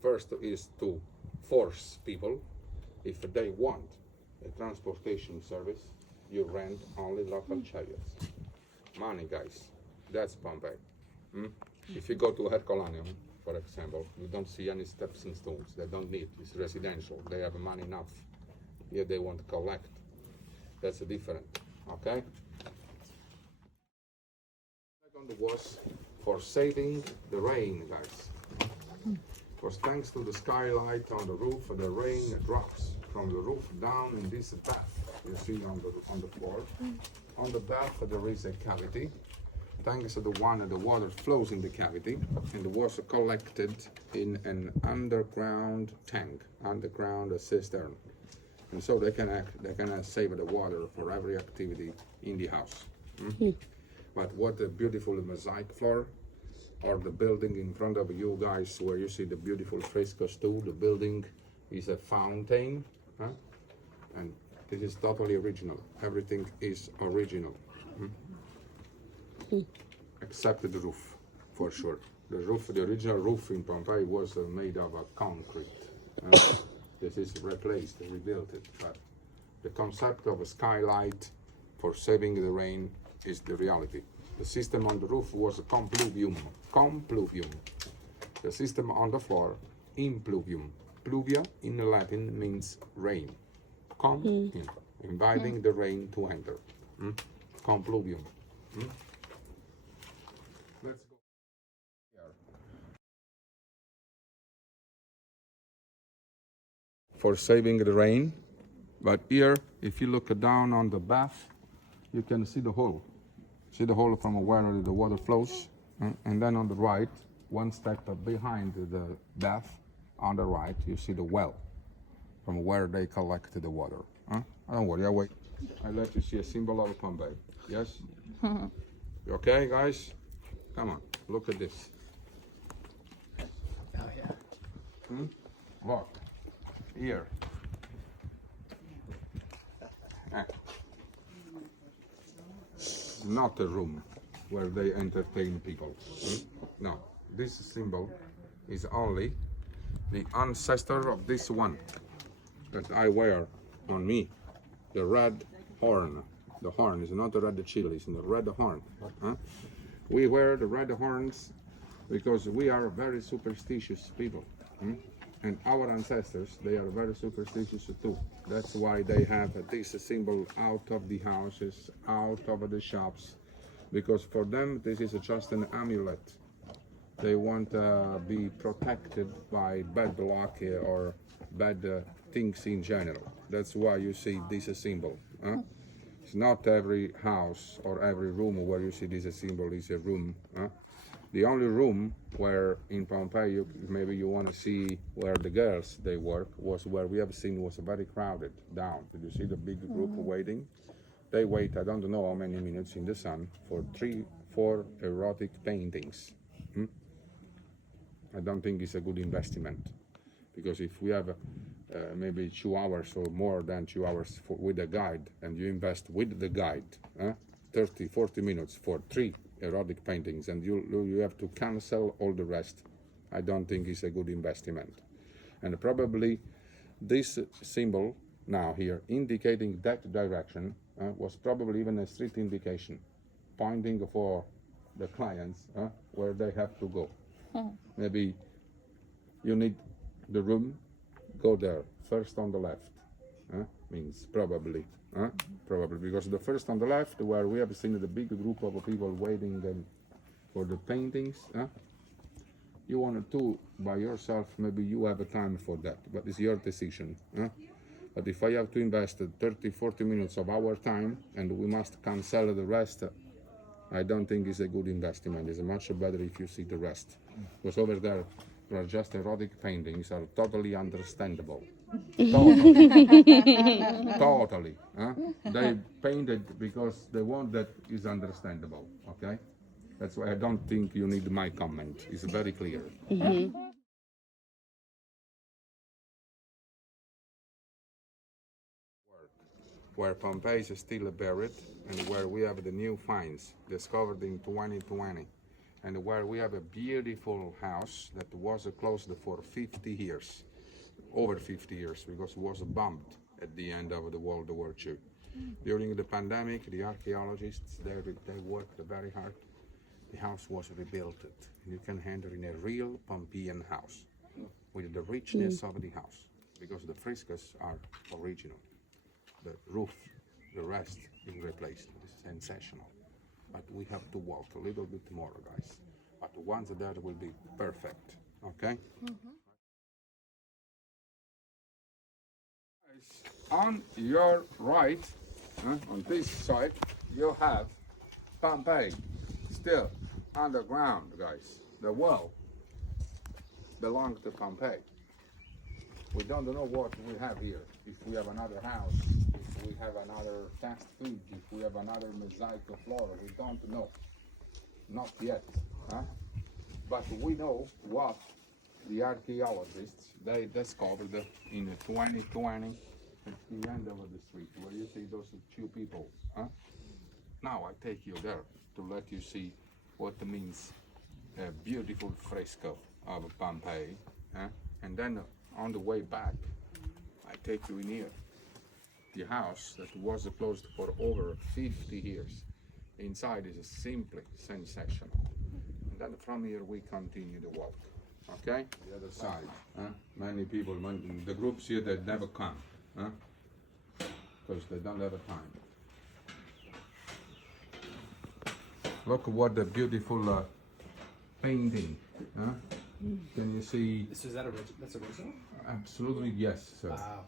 First is to force people, if they want a transportation service, you rent only local chariots. Money, guys. That's Pompeii. If you go to Herculaneum, for example, you don't see any steps and stones. They don't need. It's residential. They have money enough Here they want to collect. That's different, okay? Second was for saving the rain, guys. Because thanks to the skylight on the roof, the rain drops from the roof down in this bath. You see on the floor. On the bath there is a cavity. Thanks to the one, the water flows in the cavity and was collected in an underground tank, underground cistern, and so they can save the water for every activity in the house. But what a beautiful mosaic floor, or the building in front of you guys, where you see the beautiful frescoes too. The building is a fountain, and this is totally original. Everything is original. Except the roof, for sure. The roof, the original roof in Pompeii was made of concrete. This is replaced, rebuilt it. But the concept of a skylight for saving the rain is the reality. The system on the roof was a compluvium. Compluvium. The system on the floor, impluvium. Pluvia in Latin means rain. Inviting the rain to enter. Compluvium. Let's go here. For saving the rain, but here, if you look down on the bath, you can see the hole. See the hole from where the water flows, and then on the right, one step behind the bath, on the right, you see the well, from where they collected the water. Don't worry, I'll wait. I let you see a symbol of Pompeii. Yes? You okay, guys? Come on, look at this. Oh yeah. Look, here. Not a room where they entertain people. No, this symbol is only the ancestor of this one that I wear on me, the red horn. The horn is not the red chili, it's the red horn. We wear the red horns because we are very superstitious people. And our ancestors, they are very superstitious too. That's why they have this symbol out of the houses, out of the shops, because for them this is just an amulet. They want to be protected by bad luck or bad things in general. That's why you see this symbol. It's not every house or every room where you see this symbol is a room. The only room where in Pompeii maybe you want to see where the girls they work was where we have seen was very crowded down. Did you see the big group waiting? They wait, I don't know how many minutes in the sun for 3-4 erotic paintings. I don't think it's a good investment, because if we have maybe 2 hours or more than 2 hours with a guide, and you invest with the guide 30-40 minutes for 3 erotic paintings, and you have to cancel all the rest, I don't think it's a good investment. And probably this symbol now here indicating that direction was probably even a street indication, pointing for the clients where they have to go. Maybe you need the room, go there first on the left. Means probably because the first on the left, where we have seen the big group of people waiting for the paintings, you want to by yourself, maybe you have a time for that, but it's your decision. But if I have to invest 30-40 minutes of our time and we must cancel the rest, I don't think it's a good investment. It's much better if you see the rest, because over there are just erotic paintings, are totally understandable. Totally. They painted because the one that is understandable. Okay, that's why I don't think you need my comment. It's very clear. Where Pompeii is still buried, and where we have the new finds discovered in 2020, and where we have a beautiful house that was closed for 50 years. Over 50 years, because it was bombed at the end of the World War II. During the pandemic, the archaeologists, they worked very hard. The house was rebuilt. You can enter in a real Pompeian house with the richness of the house, because the frescoes are original. the roof, the rest is replaced. It's sensational. But we have to walk a little bit more, guys. But once that will be perfect, okay? Guys, on your right, on this side, you have Pompeii, still underground, guys. The wall belongs to Pompeii. We don't know what we have here. If we have another house, if we have another fast food, if we have another mosaic of flora, we don't know. Not yet. But we know what the archaeologists, they discovered in 2020 at the end of the street, where you see those two people. Now I take you there to let you see what means a beautiful fresco of Pompeii. And then on the way back, I take you in here. The house that was closed for over 50 years. Inside is simply sensational. And then from here we continue the walk. Okay? The other side. Many people, the groups here that never come. Because they don't have time. Look what the beautiful painting. Can you see? So is that's original? Absolutely yes, sir. Wow.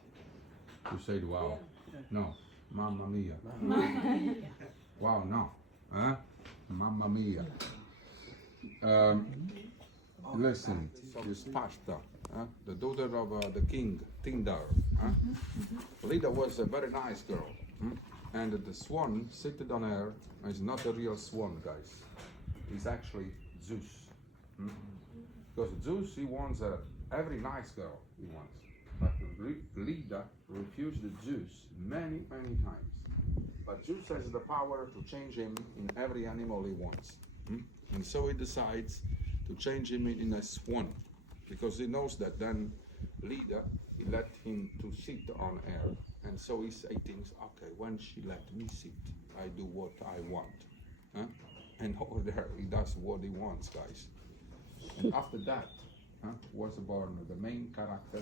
You said wow. No. Mamma mia. Wow, no. Mamma mia. Listen, this Pasta, the daughter of the king, Tindar. Leda was a very nice girl. And the swan seated on her is not a real swan, guys. It's actually Zeus. Because Zeus, he wants every nice girl he wants. But Leda refused Zeus many, many times. But Zeus has the power to change him in every animal he wants. And so he decides to change him in a swan. Because he knows that then Leda, he let him to sit on her. And so he thinks, okay, when she let me sit, I do what I want. And over there, he does what he wants, guys. And after that was born the main character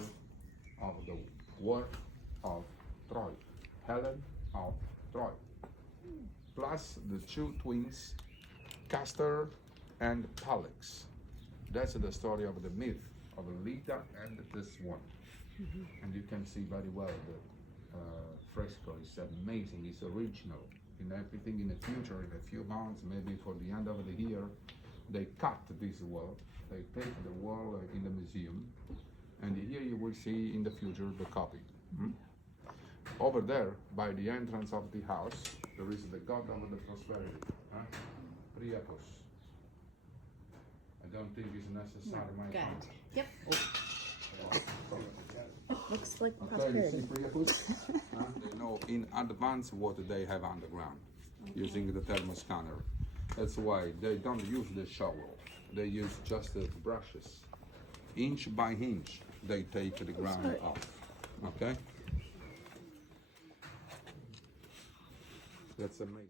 of the war of Troy, Helen of Troy, plus the two twins, Castor and Pollux. That's the story of the myth of Leda and the swan. And you can see very well the fresco is amazing, it's original. In everything in the future, in a few months, maybe for the end of the year, they cut this wall, they take the wall in the museum, and here you will see in the future the copy. Over there, by the entrance of the house, there is the god of the prosperity, Priapus. I don't think it's necessary, my Got friend. it. Yep. Looks like Okay, you see prosperity. Priapus? They know in advance what they have underground using the thermoscanner. That's why they don't use the shovel. They use just the brushes. Inch by inch, they take the ground off. Okay? That's amazing.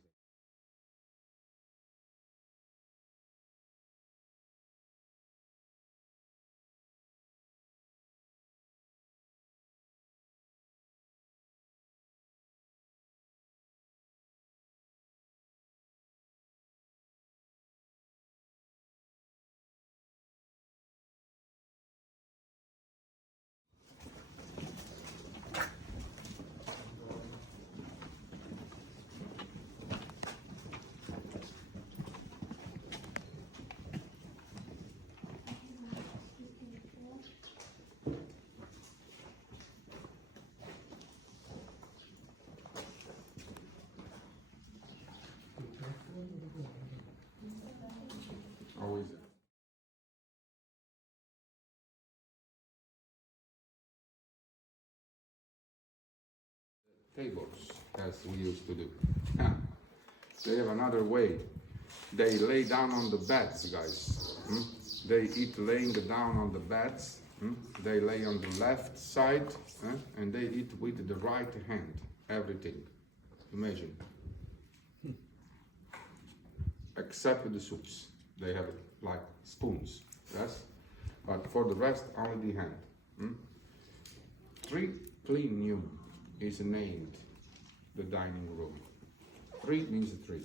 Always. Tables, as we used to do. They have another way. They lay down on the beds, guys. They eat laying down on the beds. They lay on the left side, and they eat with the right hand. Everything. Imagine. Except the soups. They have like spoons, yes? But for the rest, only the hand. Triclinium is named the dining room. Three means three.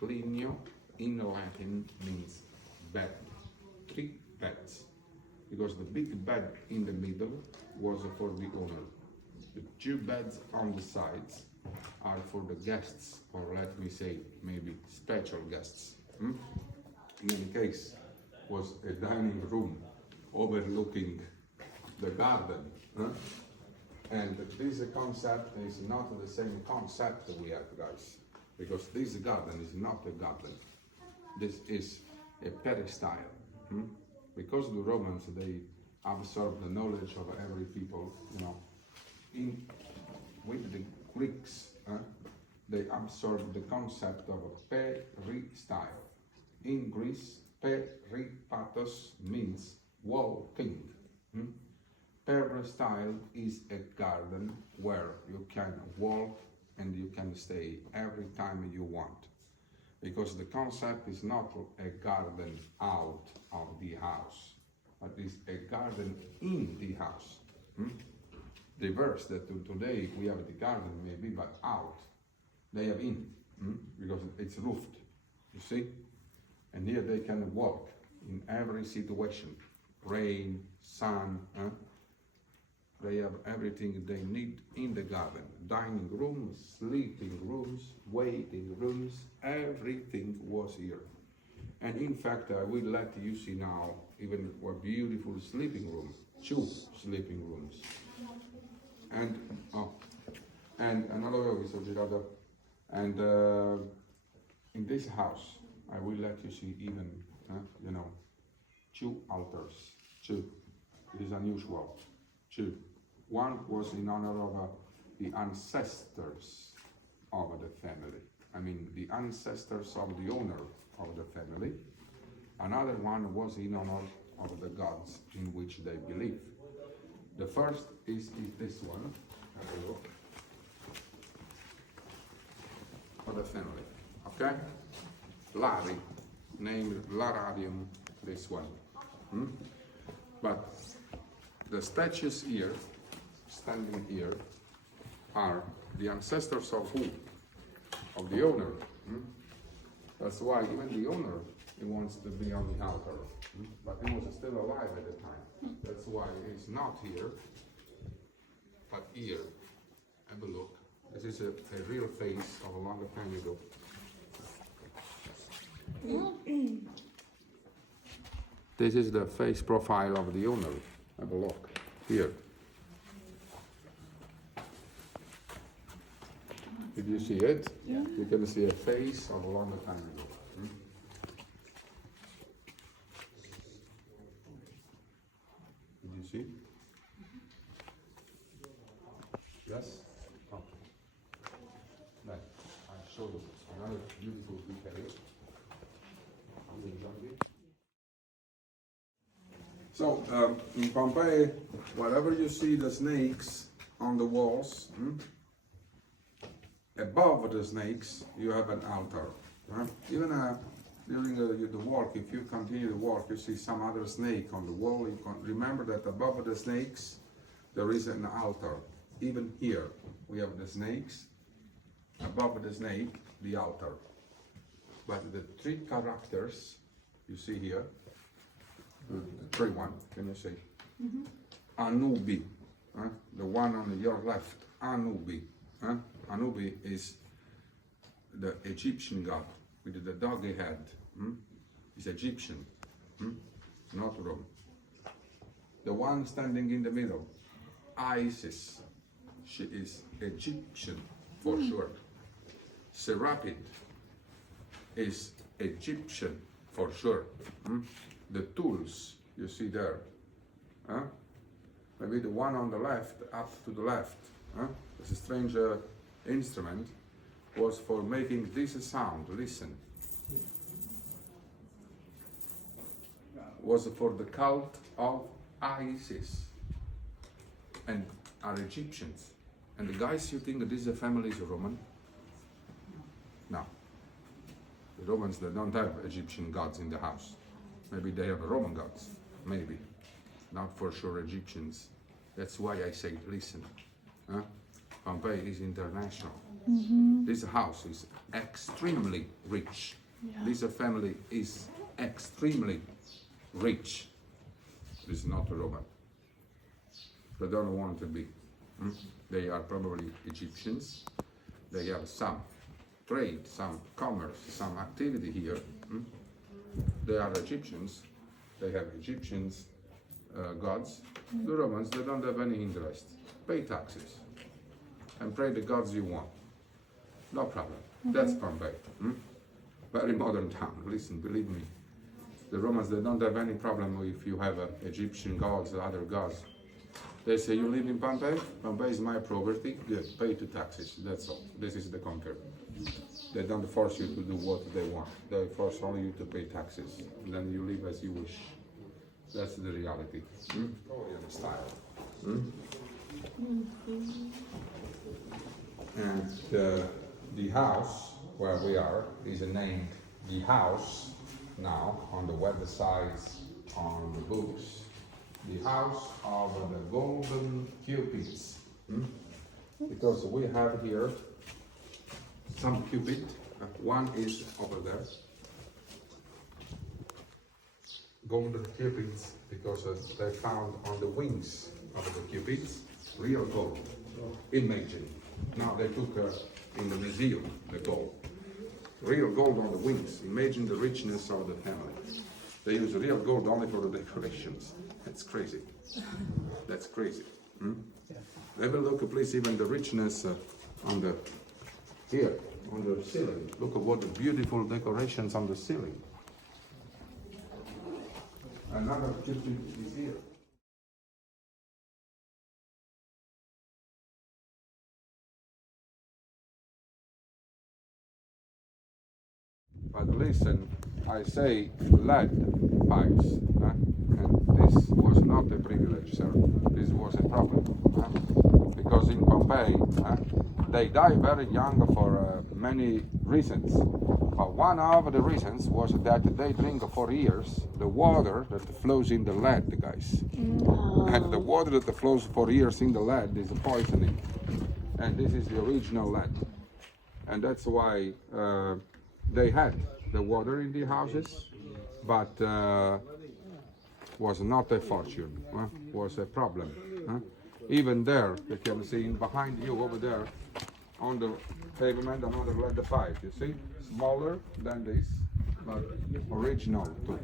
Plinio in Latin means bed. Three beds. Because the big bed in the middle was for the owner. The two beds on the sides are for the guests, or let me say, maybe special guests. In any case, was a dining room overlooking the garden. And this concept is not the same concept we have, guys, because this garden is not a garden. This is a peristyle. Because the Romans, they absorbed the knowledge of every people, with the Greeks, they absorbed the concept of a peristyle. In Greece, peripatos means walking. Peristyle is a garden where you can walk and you can stay every time you want. Because the concept is not a garden out of the house, but is a garden in the house. The verse that today we have the garden maybe, but out. They have in, because it's roofed, you see? And here they can walk in every situation, rain, sun. They have everything they need in the garden. Dining rooms, sleeping rooms, waiting rooms, everything was here. And in fact, I will let you see now even a beautiful sleeping room, 2 sleeping rooms. And another and in this house, I will let you see even, 2 altars, 2. It is unusual, 2. One was in honor of the ancestors of the family. I mean, the ancestors of the owner of the family. Another one was in honor of the gods in which they believe. The first is this one. Have a look. For the family. Okay? Lari, named Laradium, this one. But the statues here, standing here, are the ancestors of who? Of the owner. That's why even the owner, he wants to be on the altar. But he was still alive at the time. That's why he's not here, but here. Have a look. This is a real face of a longer time ago. This is the face profile of the owner. Have a look. Here. Did you see it? Yeah. You can see a face of a longer time ago. Did you see? Yes? Oh. Right. I'll show you another beautiful detail. So, in Pompeii, wherever you see the snakes on the walls, above the snakes, you have an altar. Even during the walk, if you continue to walk, you see some other snake on the wall. You can remember that above the snakes, there is an altar. Even here, we have the snakes. Above the snake, the altar. But the 3 characters, you see here, the 3 one, can you see? Anubi, the one on your left, Anubi. Anubi is the Egyptian god with the doggy head. It's Egyptian, not Rome. The one standing in the middle, Isis, she is Egyptian for sure. Serapid is Egyptian for sure. The tools you see there, maybe the one on the left, up to the left, it's a strange instrument, was for making this sound. Listen. Was for the cult of Isis and are Egyptians. And the guys, you think this family is Roman? No. The Romans, they don't have Egyptian gods in the house. Maybe they have Roman gods. Maybe. Not for sure Egyptians. That's why I say, listen. Pompeii is international. This house is extremely rich. Yeah. This family is extremely rich. This is not a Roman. They don't want to be. They are probably Egyptians. They have some trade, some commerce, some activity here. They are Egyptians. They have Egyptians gods. The Romans, they don't have any interest. Pay taxes and pray the gods you want. No problem. That's Pompeii. Very modern town. Listen, believe me. The Romans, they don't have any problem if you have Egyptian gods or other gods. They say, you live in Pompeii? Pompeii is my property. Good, pay the taxes. That's all. This is the conquer. They don't force you to do what they want. They force only you to pay taxes. And then you live as you wish. That's the reality. Korean style. And the house where we are is named the house now on the websites, on the books. The house of the golden cupids. Because we have here some cupid. One is over there. Golden cupids because they found on the wings of the cupids real gold. Imagine. Now they took in the museum the gold. Real gold on the wings. Imagine the richness of the family. They use real gold only for the decorations. That's crazy. That's crazy. Have a look, please, even the richness on the here on the ceiling. Look at what the beautiful decorations on the ceiling. Another cupid is here. But listen, I say lead pipes, and this was not a privilege, sir. This was a problem, because in Pompeii they die very young for many reasons. But one of the reasons was that they drink for years the water that flows in the lead, guys. And the water that flows for years in the lead is poisoning, and this is the original lead, and that's why. They had the water in the houses, but was not a fortune, was a problem. Even there, you can see behind you over there, on the pavement, another lead pipe, you see? Smaller than this, but original too.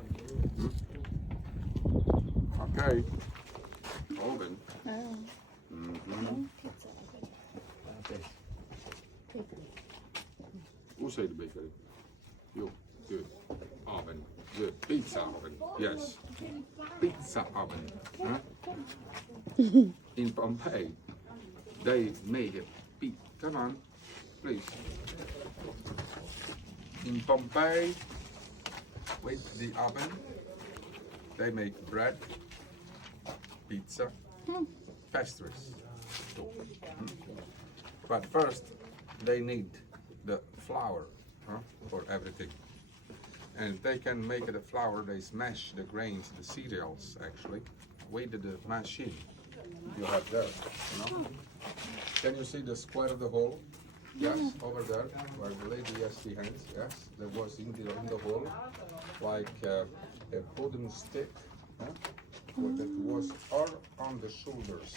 Okay. Oven. Who said bakery? You, good. Oven, good. Pizza oven, yes. Pizza oven. In Pompeii, they made a pizza. Come on, please. In Pompeii, with the oven, they make bread, pizza, pastries. But first, they need the flour for everything, and they can make the flour. They smash the grains, the cereals, actually, with the machine you have there. Can you see the square of the hole? Yes, over there, where the lady has the hands. Yes, there was in the hole, like a wooden stick, that was or on the shoulders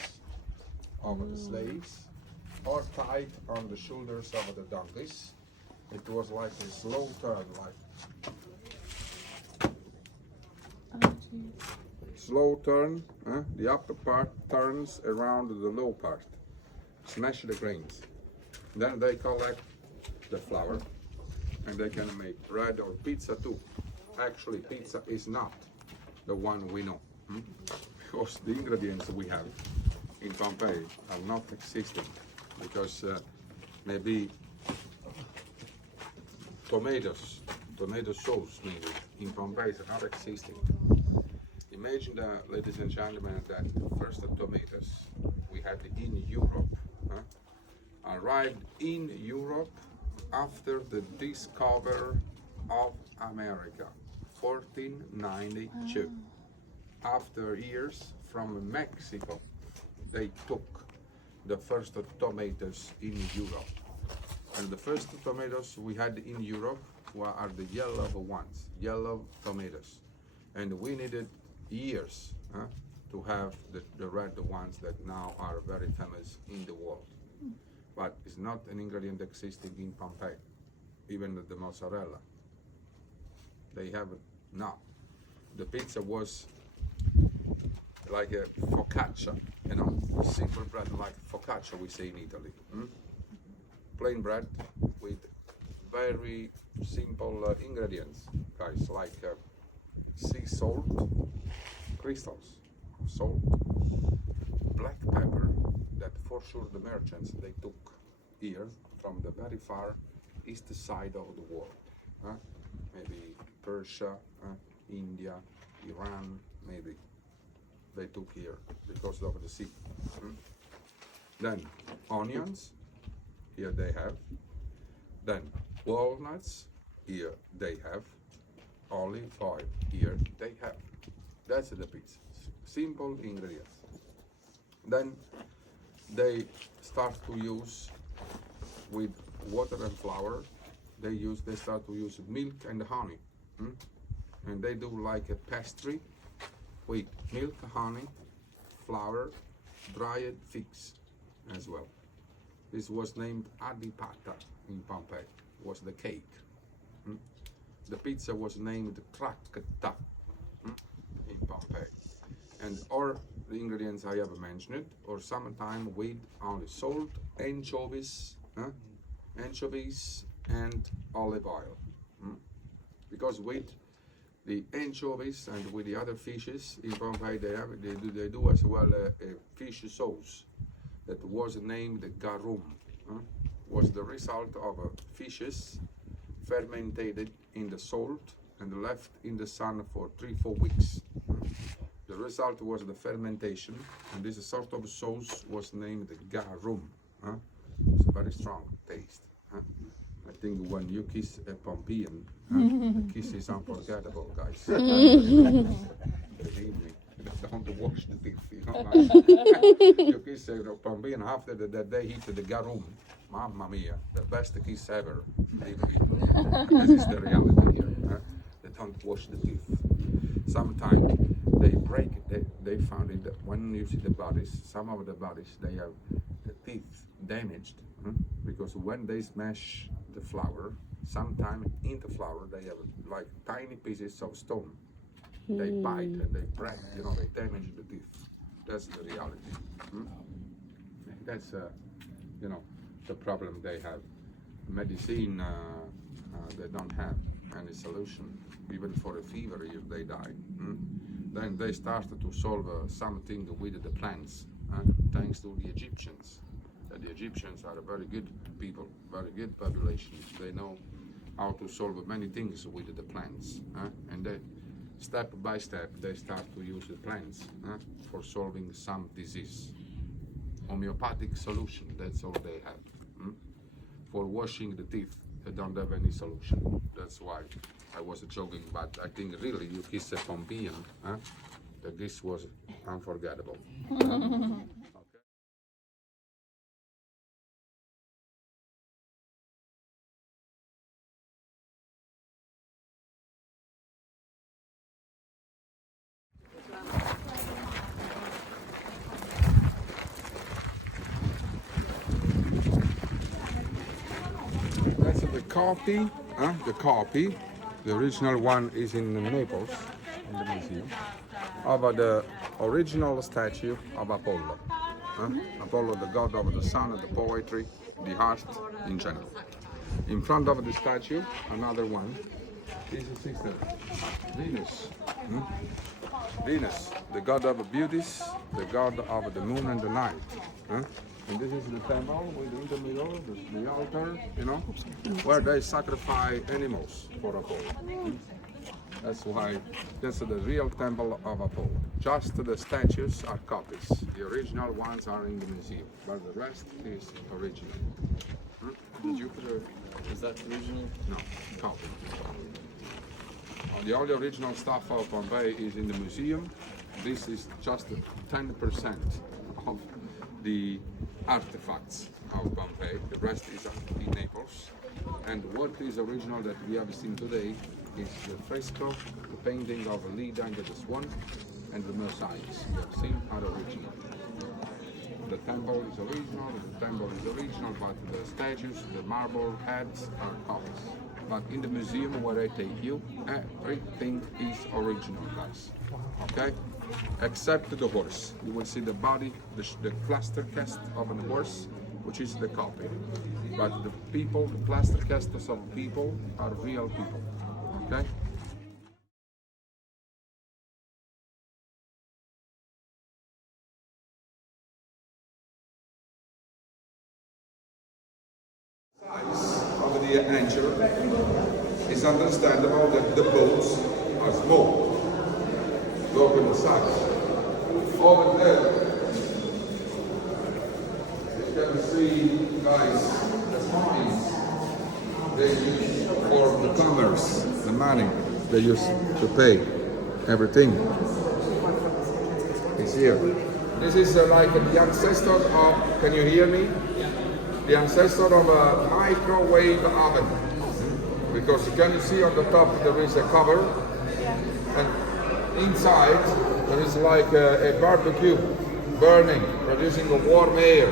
of the slaves, or tied on the shoulders of the donkeys. It was like a slow turn, like slow turn. The upper part turns around the low part. Smash the grains. Then they collect the flour, and they can make bread or pizza too. Actually, pizza is not the one we know, because the ingredients we have in Pompeii are not existing, because maybe tomato sauce maybe in Pompeii is not existing. Imagine that, ladies and gentlemen, that first tomatoes we had in Europe arrived in Europe after the discovery of America, 1492. After years from Mexico, they took the first tomatoes in Europe. And the first tomatoes we had in Europe are the yellow ones, yellow tomatoes. And we needed years to have the red ones that now are very famous in the world. But it's not an ingredient existing in Pompeii, even the mozzarella. They have it now. The pizza was like a focaccia, simple bread like focaccia we say in Italy. Plain bread with very simple ingredients, guys, like sea salt, crystals of salt, black pepper, that for sure the merchants they took here from the very far east side of the world. Maybe Persia, India, Iran, maybe they took here because of the sea. Then onions, here they have. Then walnuts, here they have. Olive oil, here they have. That's the pizza. Simple ingredients. Then they start to use with water and flour. They start to use milk and honey, and they do like a pastry with milk, honey, flour, dried figs as well. This was named adipata in Pompeii. Was the cake. The pizza was named cracchetta in Pompeii, and all the ingredients I have mentioned, or sometimes with only salt, anchovies, and olive oil. Because with the anchovies and with the other fishes in Pompeii, they do as well a fish sauce that was named garum. Was the result of fishes fermented in the salt and left in the sun for 3-4 weeks. The result was the fermentation, and this sort of sauce was named garum. It's a very strong taste. I think when you kiss a Pompeian, the kiss is unforgettable, guys. Believe me, don't wash the teeth, you kiss a Pompeian after that they eat the garum. Mamma mia, the best kiss ever. This is the reality here. They don't wash the teeth. Sometimes they break it. They found it that when you see the bodies, some of the bodies, they have the teeth damaged because when they smash the flour, sometimes in the flour they have like tiny pieces of stone. They bite and they break, they damage the teeth. That's the reality. That's, the problem they have. Medicine, they don't have any solution, even for a fever if they die. Then they started to solve something with the plants, thanks to the Egyptians. The Egyptians are a very good people, very good population. They know how to solve many things with the plants, and they, step by step, they start to use the plants for solving some disease. Homeopathic solution, that's all they have. For washing the teeth, they don't have any solution. That's why I was joking, but I think really you kiss a Pompeian, that this was unforgettable. Okay. That's the copy, the original one is in Naples, in the museum, of the original statue of Apollo. Apollo, the god of the sun, the poetry, the art in general. In front of the statue, another one, is a sister, Venus. Venus, the god of beauties, the god of the moon and the night. And this is the temple in the middle, the altar, where they sacrifice animals for Apollo. That's why that's the real temple of Apollo. Just the statues are copies. The original ones are in the museum, but the rest is original. The Jupiter, is that original? No, copy. The only original stuff of Pompeii is in the museum. This is just 10% the artifacts of Pompeii. The rest is in Naples. And what is original that we have seen today is the fresco, the painting of Leda and the Swan, and the mosaics you have seen are original. The temple is original, but the statues, the marble heads are copies. But in the museum where I take you, everything is original, guys. Okay? Except the horse. You will see the body, the plaster cast of a horse, which is the copy. But the people, the plaster casts of people are real people. Okay? Of the anchor, it's understandable that the boats are small. Look at the size. Over there, you can see, guys, the coins they use for the commerce, the money they use to pay everything. It's here. This is like the ancestor of, can you hear me? The ancestor of a microwave oven, because you can see on the top there is a cover, and inside there is like a barbecue burning, producing a warm air.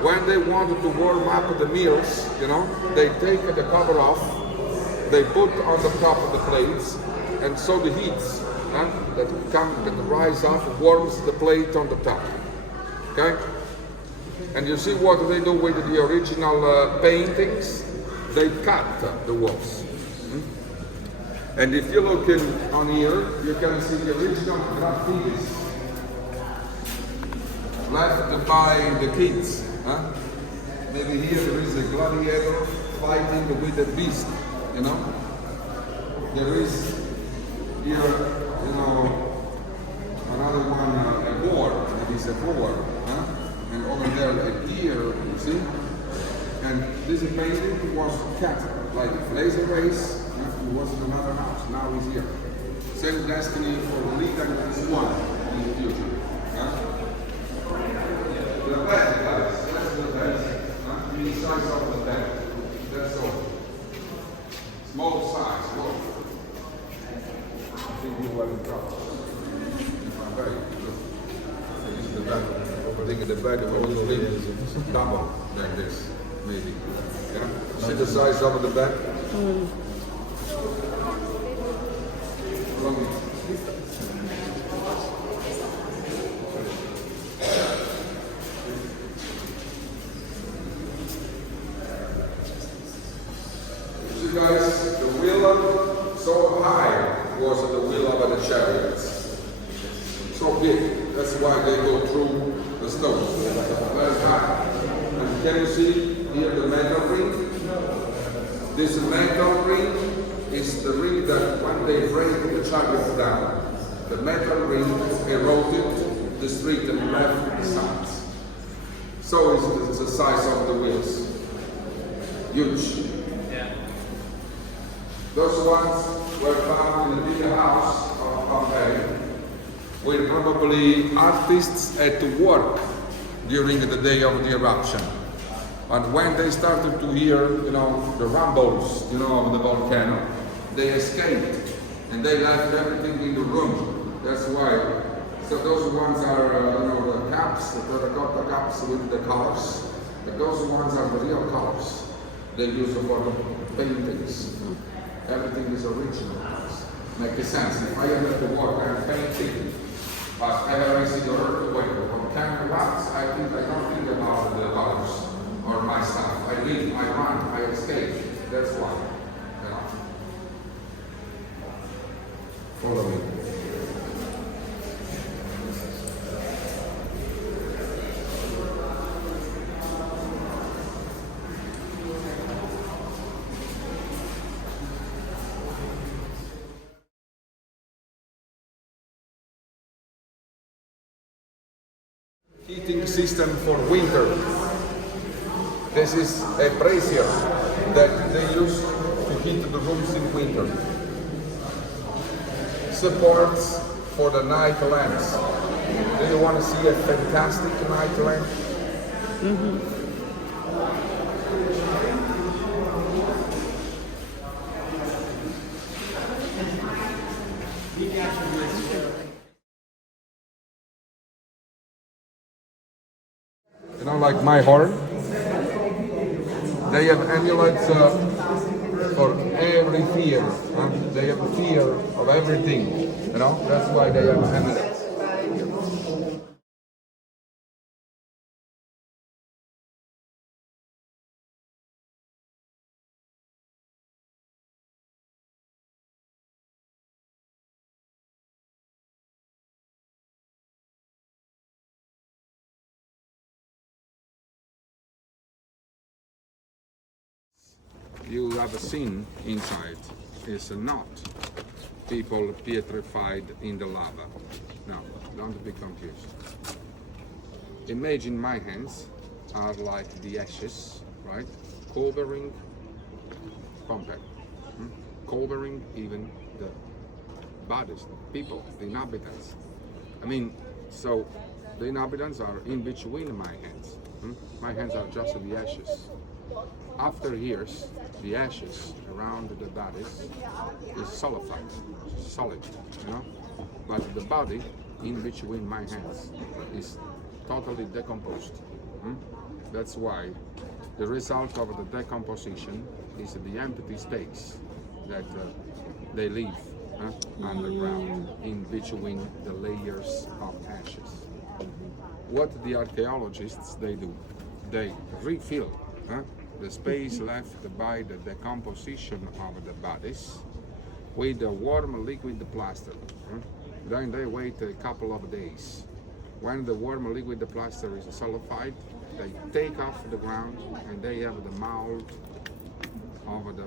When they wanted to warm up the meals, you know, they take the cover off, they put on the top of the plates, and so the heats that rise up warms the plate on the top. Okay? And you see what they do with the original paintings? They cut the walls. And if you look on here, you can see the original graffitis left by the kids. Maybe here there is a gladiator fighting with a beast, you know. There is here, you know, another one, a boar, that is a boar. And over there a deer, you see? And this painting was cut like a laser race. It was in another house, now he's here. Same destiny for Leda and this one in the future. The bed, guys, that's the bed. The size of the bed. That's all. Small size, look. I think you were in trouble. Very good. This is the bed. I think the bed will sleep double like this, maybe. Yeah? See the size of the bed? See guys, the wheel so high was the wheel of the chariots. So big, that's why they go through the stones. Very high. And can you see here the metal ring? This metal ring is the ring that when they break the chariot down, the metal ring eroded the street and left the sides. So is the size of the wheels. Huge. Those ones were found in the bigger house of Pompeii, where probably artists had to work during the day of the eruption. And when they started to hear, you know, the rumbles, you know, of the volcano, they escaped and they left everything in the room. That's why. So those ones are, you know, the caps, the terracotta caps with the colors. But those ones are the real colors they use for the paintings. Everything is original. Makes sense. If I ever to work, I'm painting. But whenever I see the earthquake or volcano rocks, I don't think about the colors or my stuff. I live, I run, I escape. That's why. You know? Follow me. Heating system for winter. This is a brazier that they use to heat the rooms in winter. Supports for the night lamps. Do you want to see a fantastic night lamp? You know, like my horn, they have amulets for every fear. They have a fear of everything. You know, that's why they have amulets. You have seen inside is not people petrified in the lava. No, don't be confused. Imagine my hands are like the ashes, right? Covering Pompeii, covering even the bodies, people, the inhabitants. I mean, so the inhabitants are in between my hands. My hands are just the ashes. After years, the ashes around the bodies is solidified, solid, you know. But the body in between my hands is totally decomposed. That's why the result of the decomposition is the empty space that they leave underground in between the layers of ashes. What the archaeologists they do, they refill the space left by the decomposition of the bodies with a warm liquid plaster. Then they wait a couple of days. When the warm liquid plaster is solidified, they take off the ground and they have the mold of the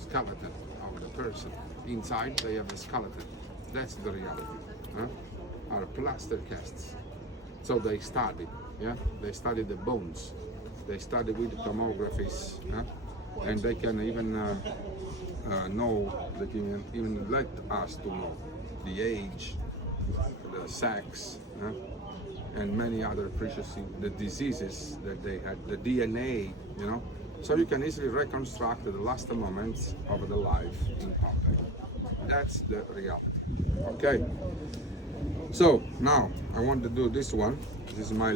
skeleton of the person. Inside they have the skeleton. That's the reality. Are plaster casts. So they study, they study the bones. They study with tomographies, and they can even know, they can even let us to know the age, the sex, and many other precious the diseases that they had, the DNA, you know. So you can easily reconstruct the last moments of the life in Pompeii. That's the reality. Okay. So now I want to do this one. This is my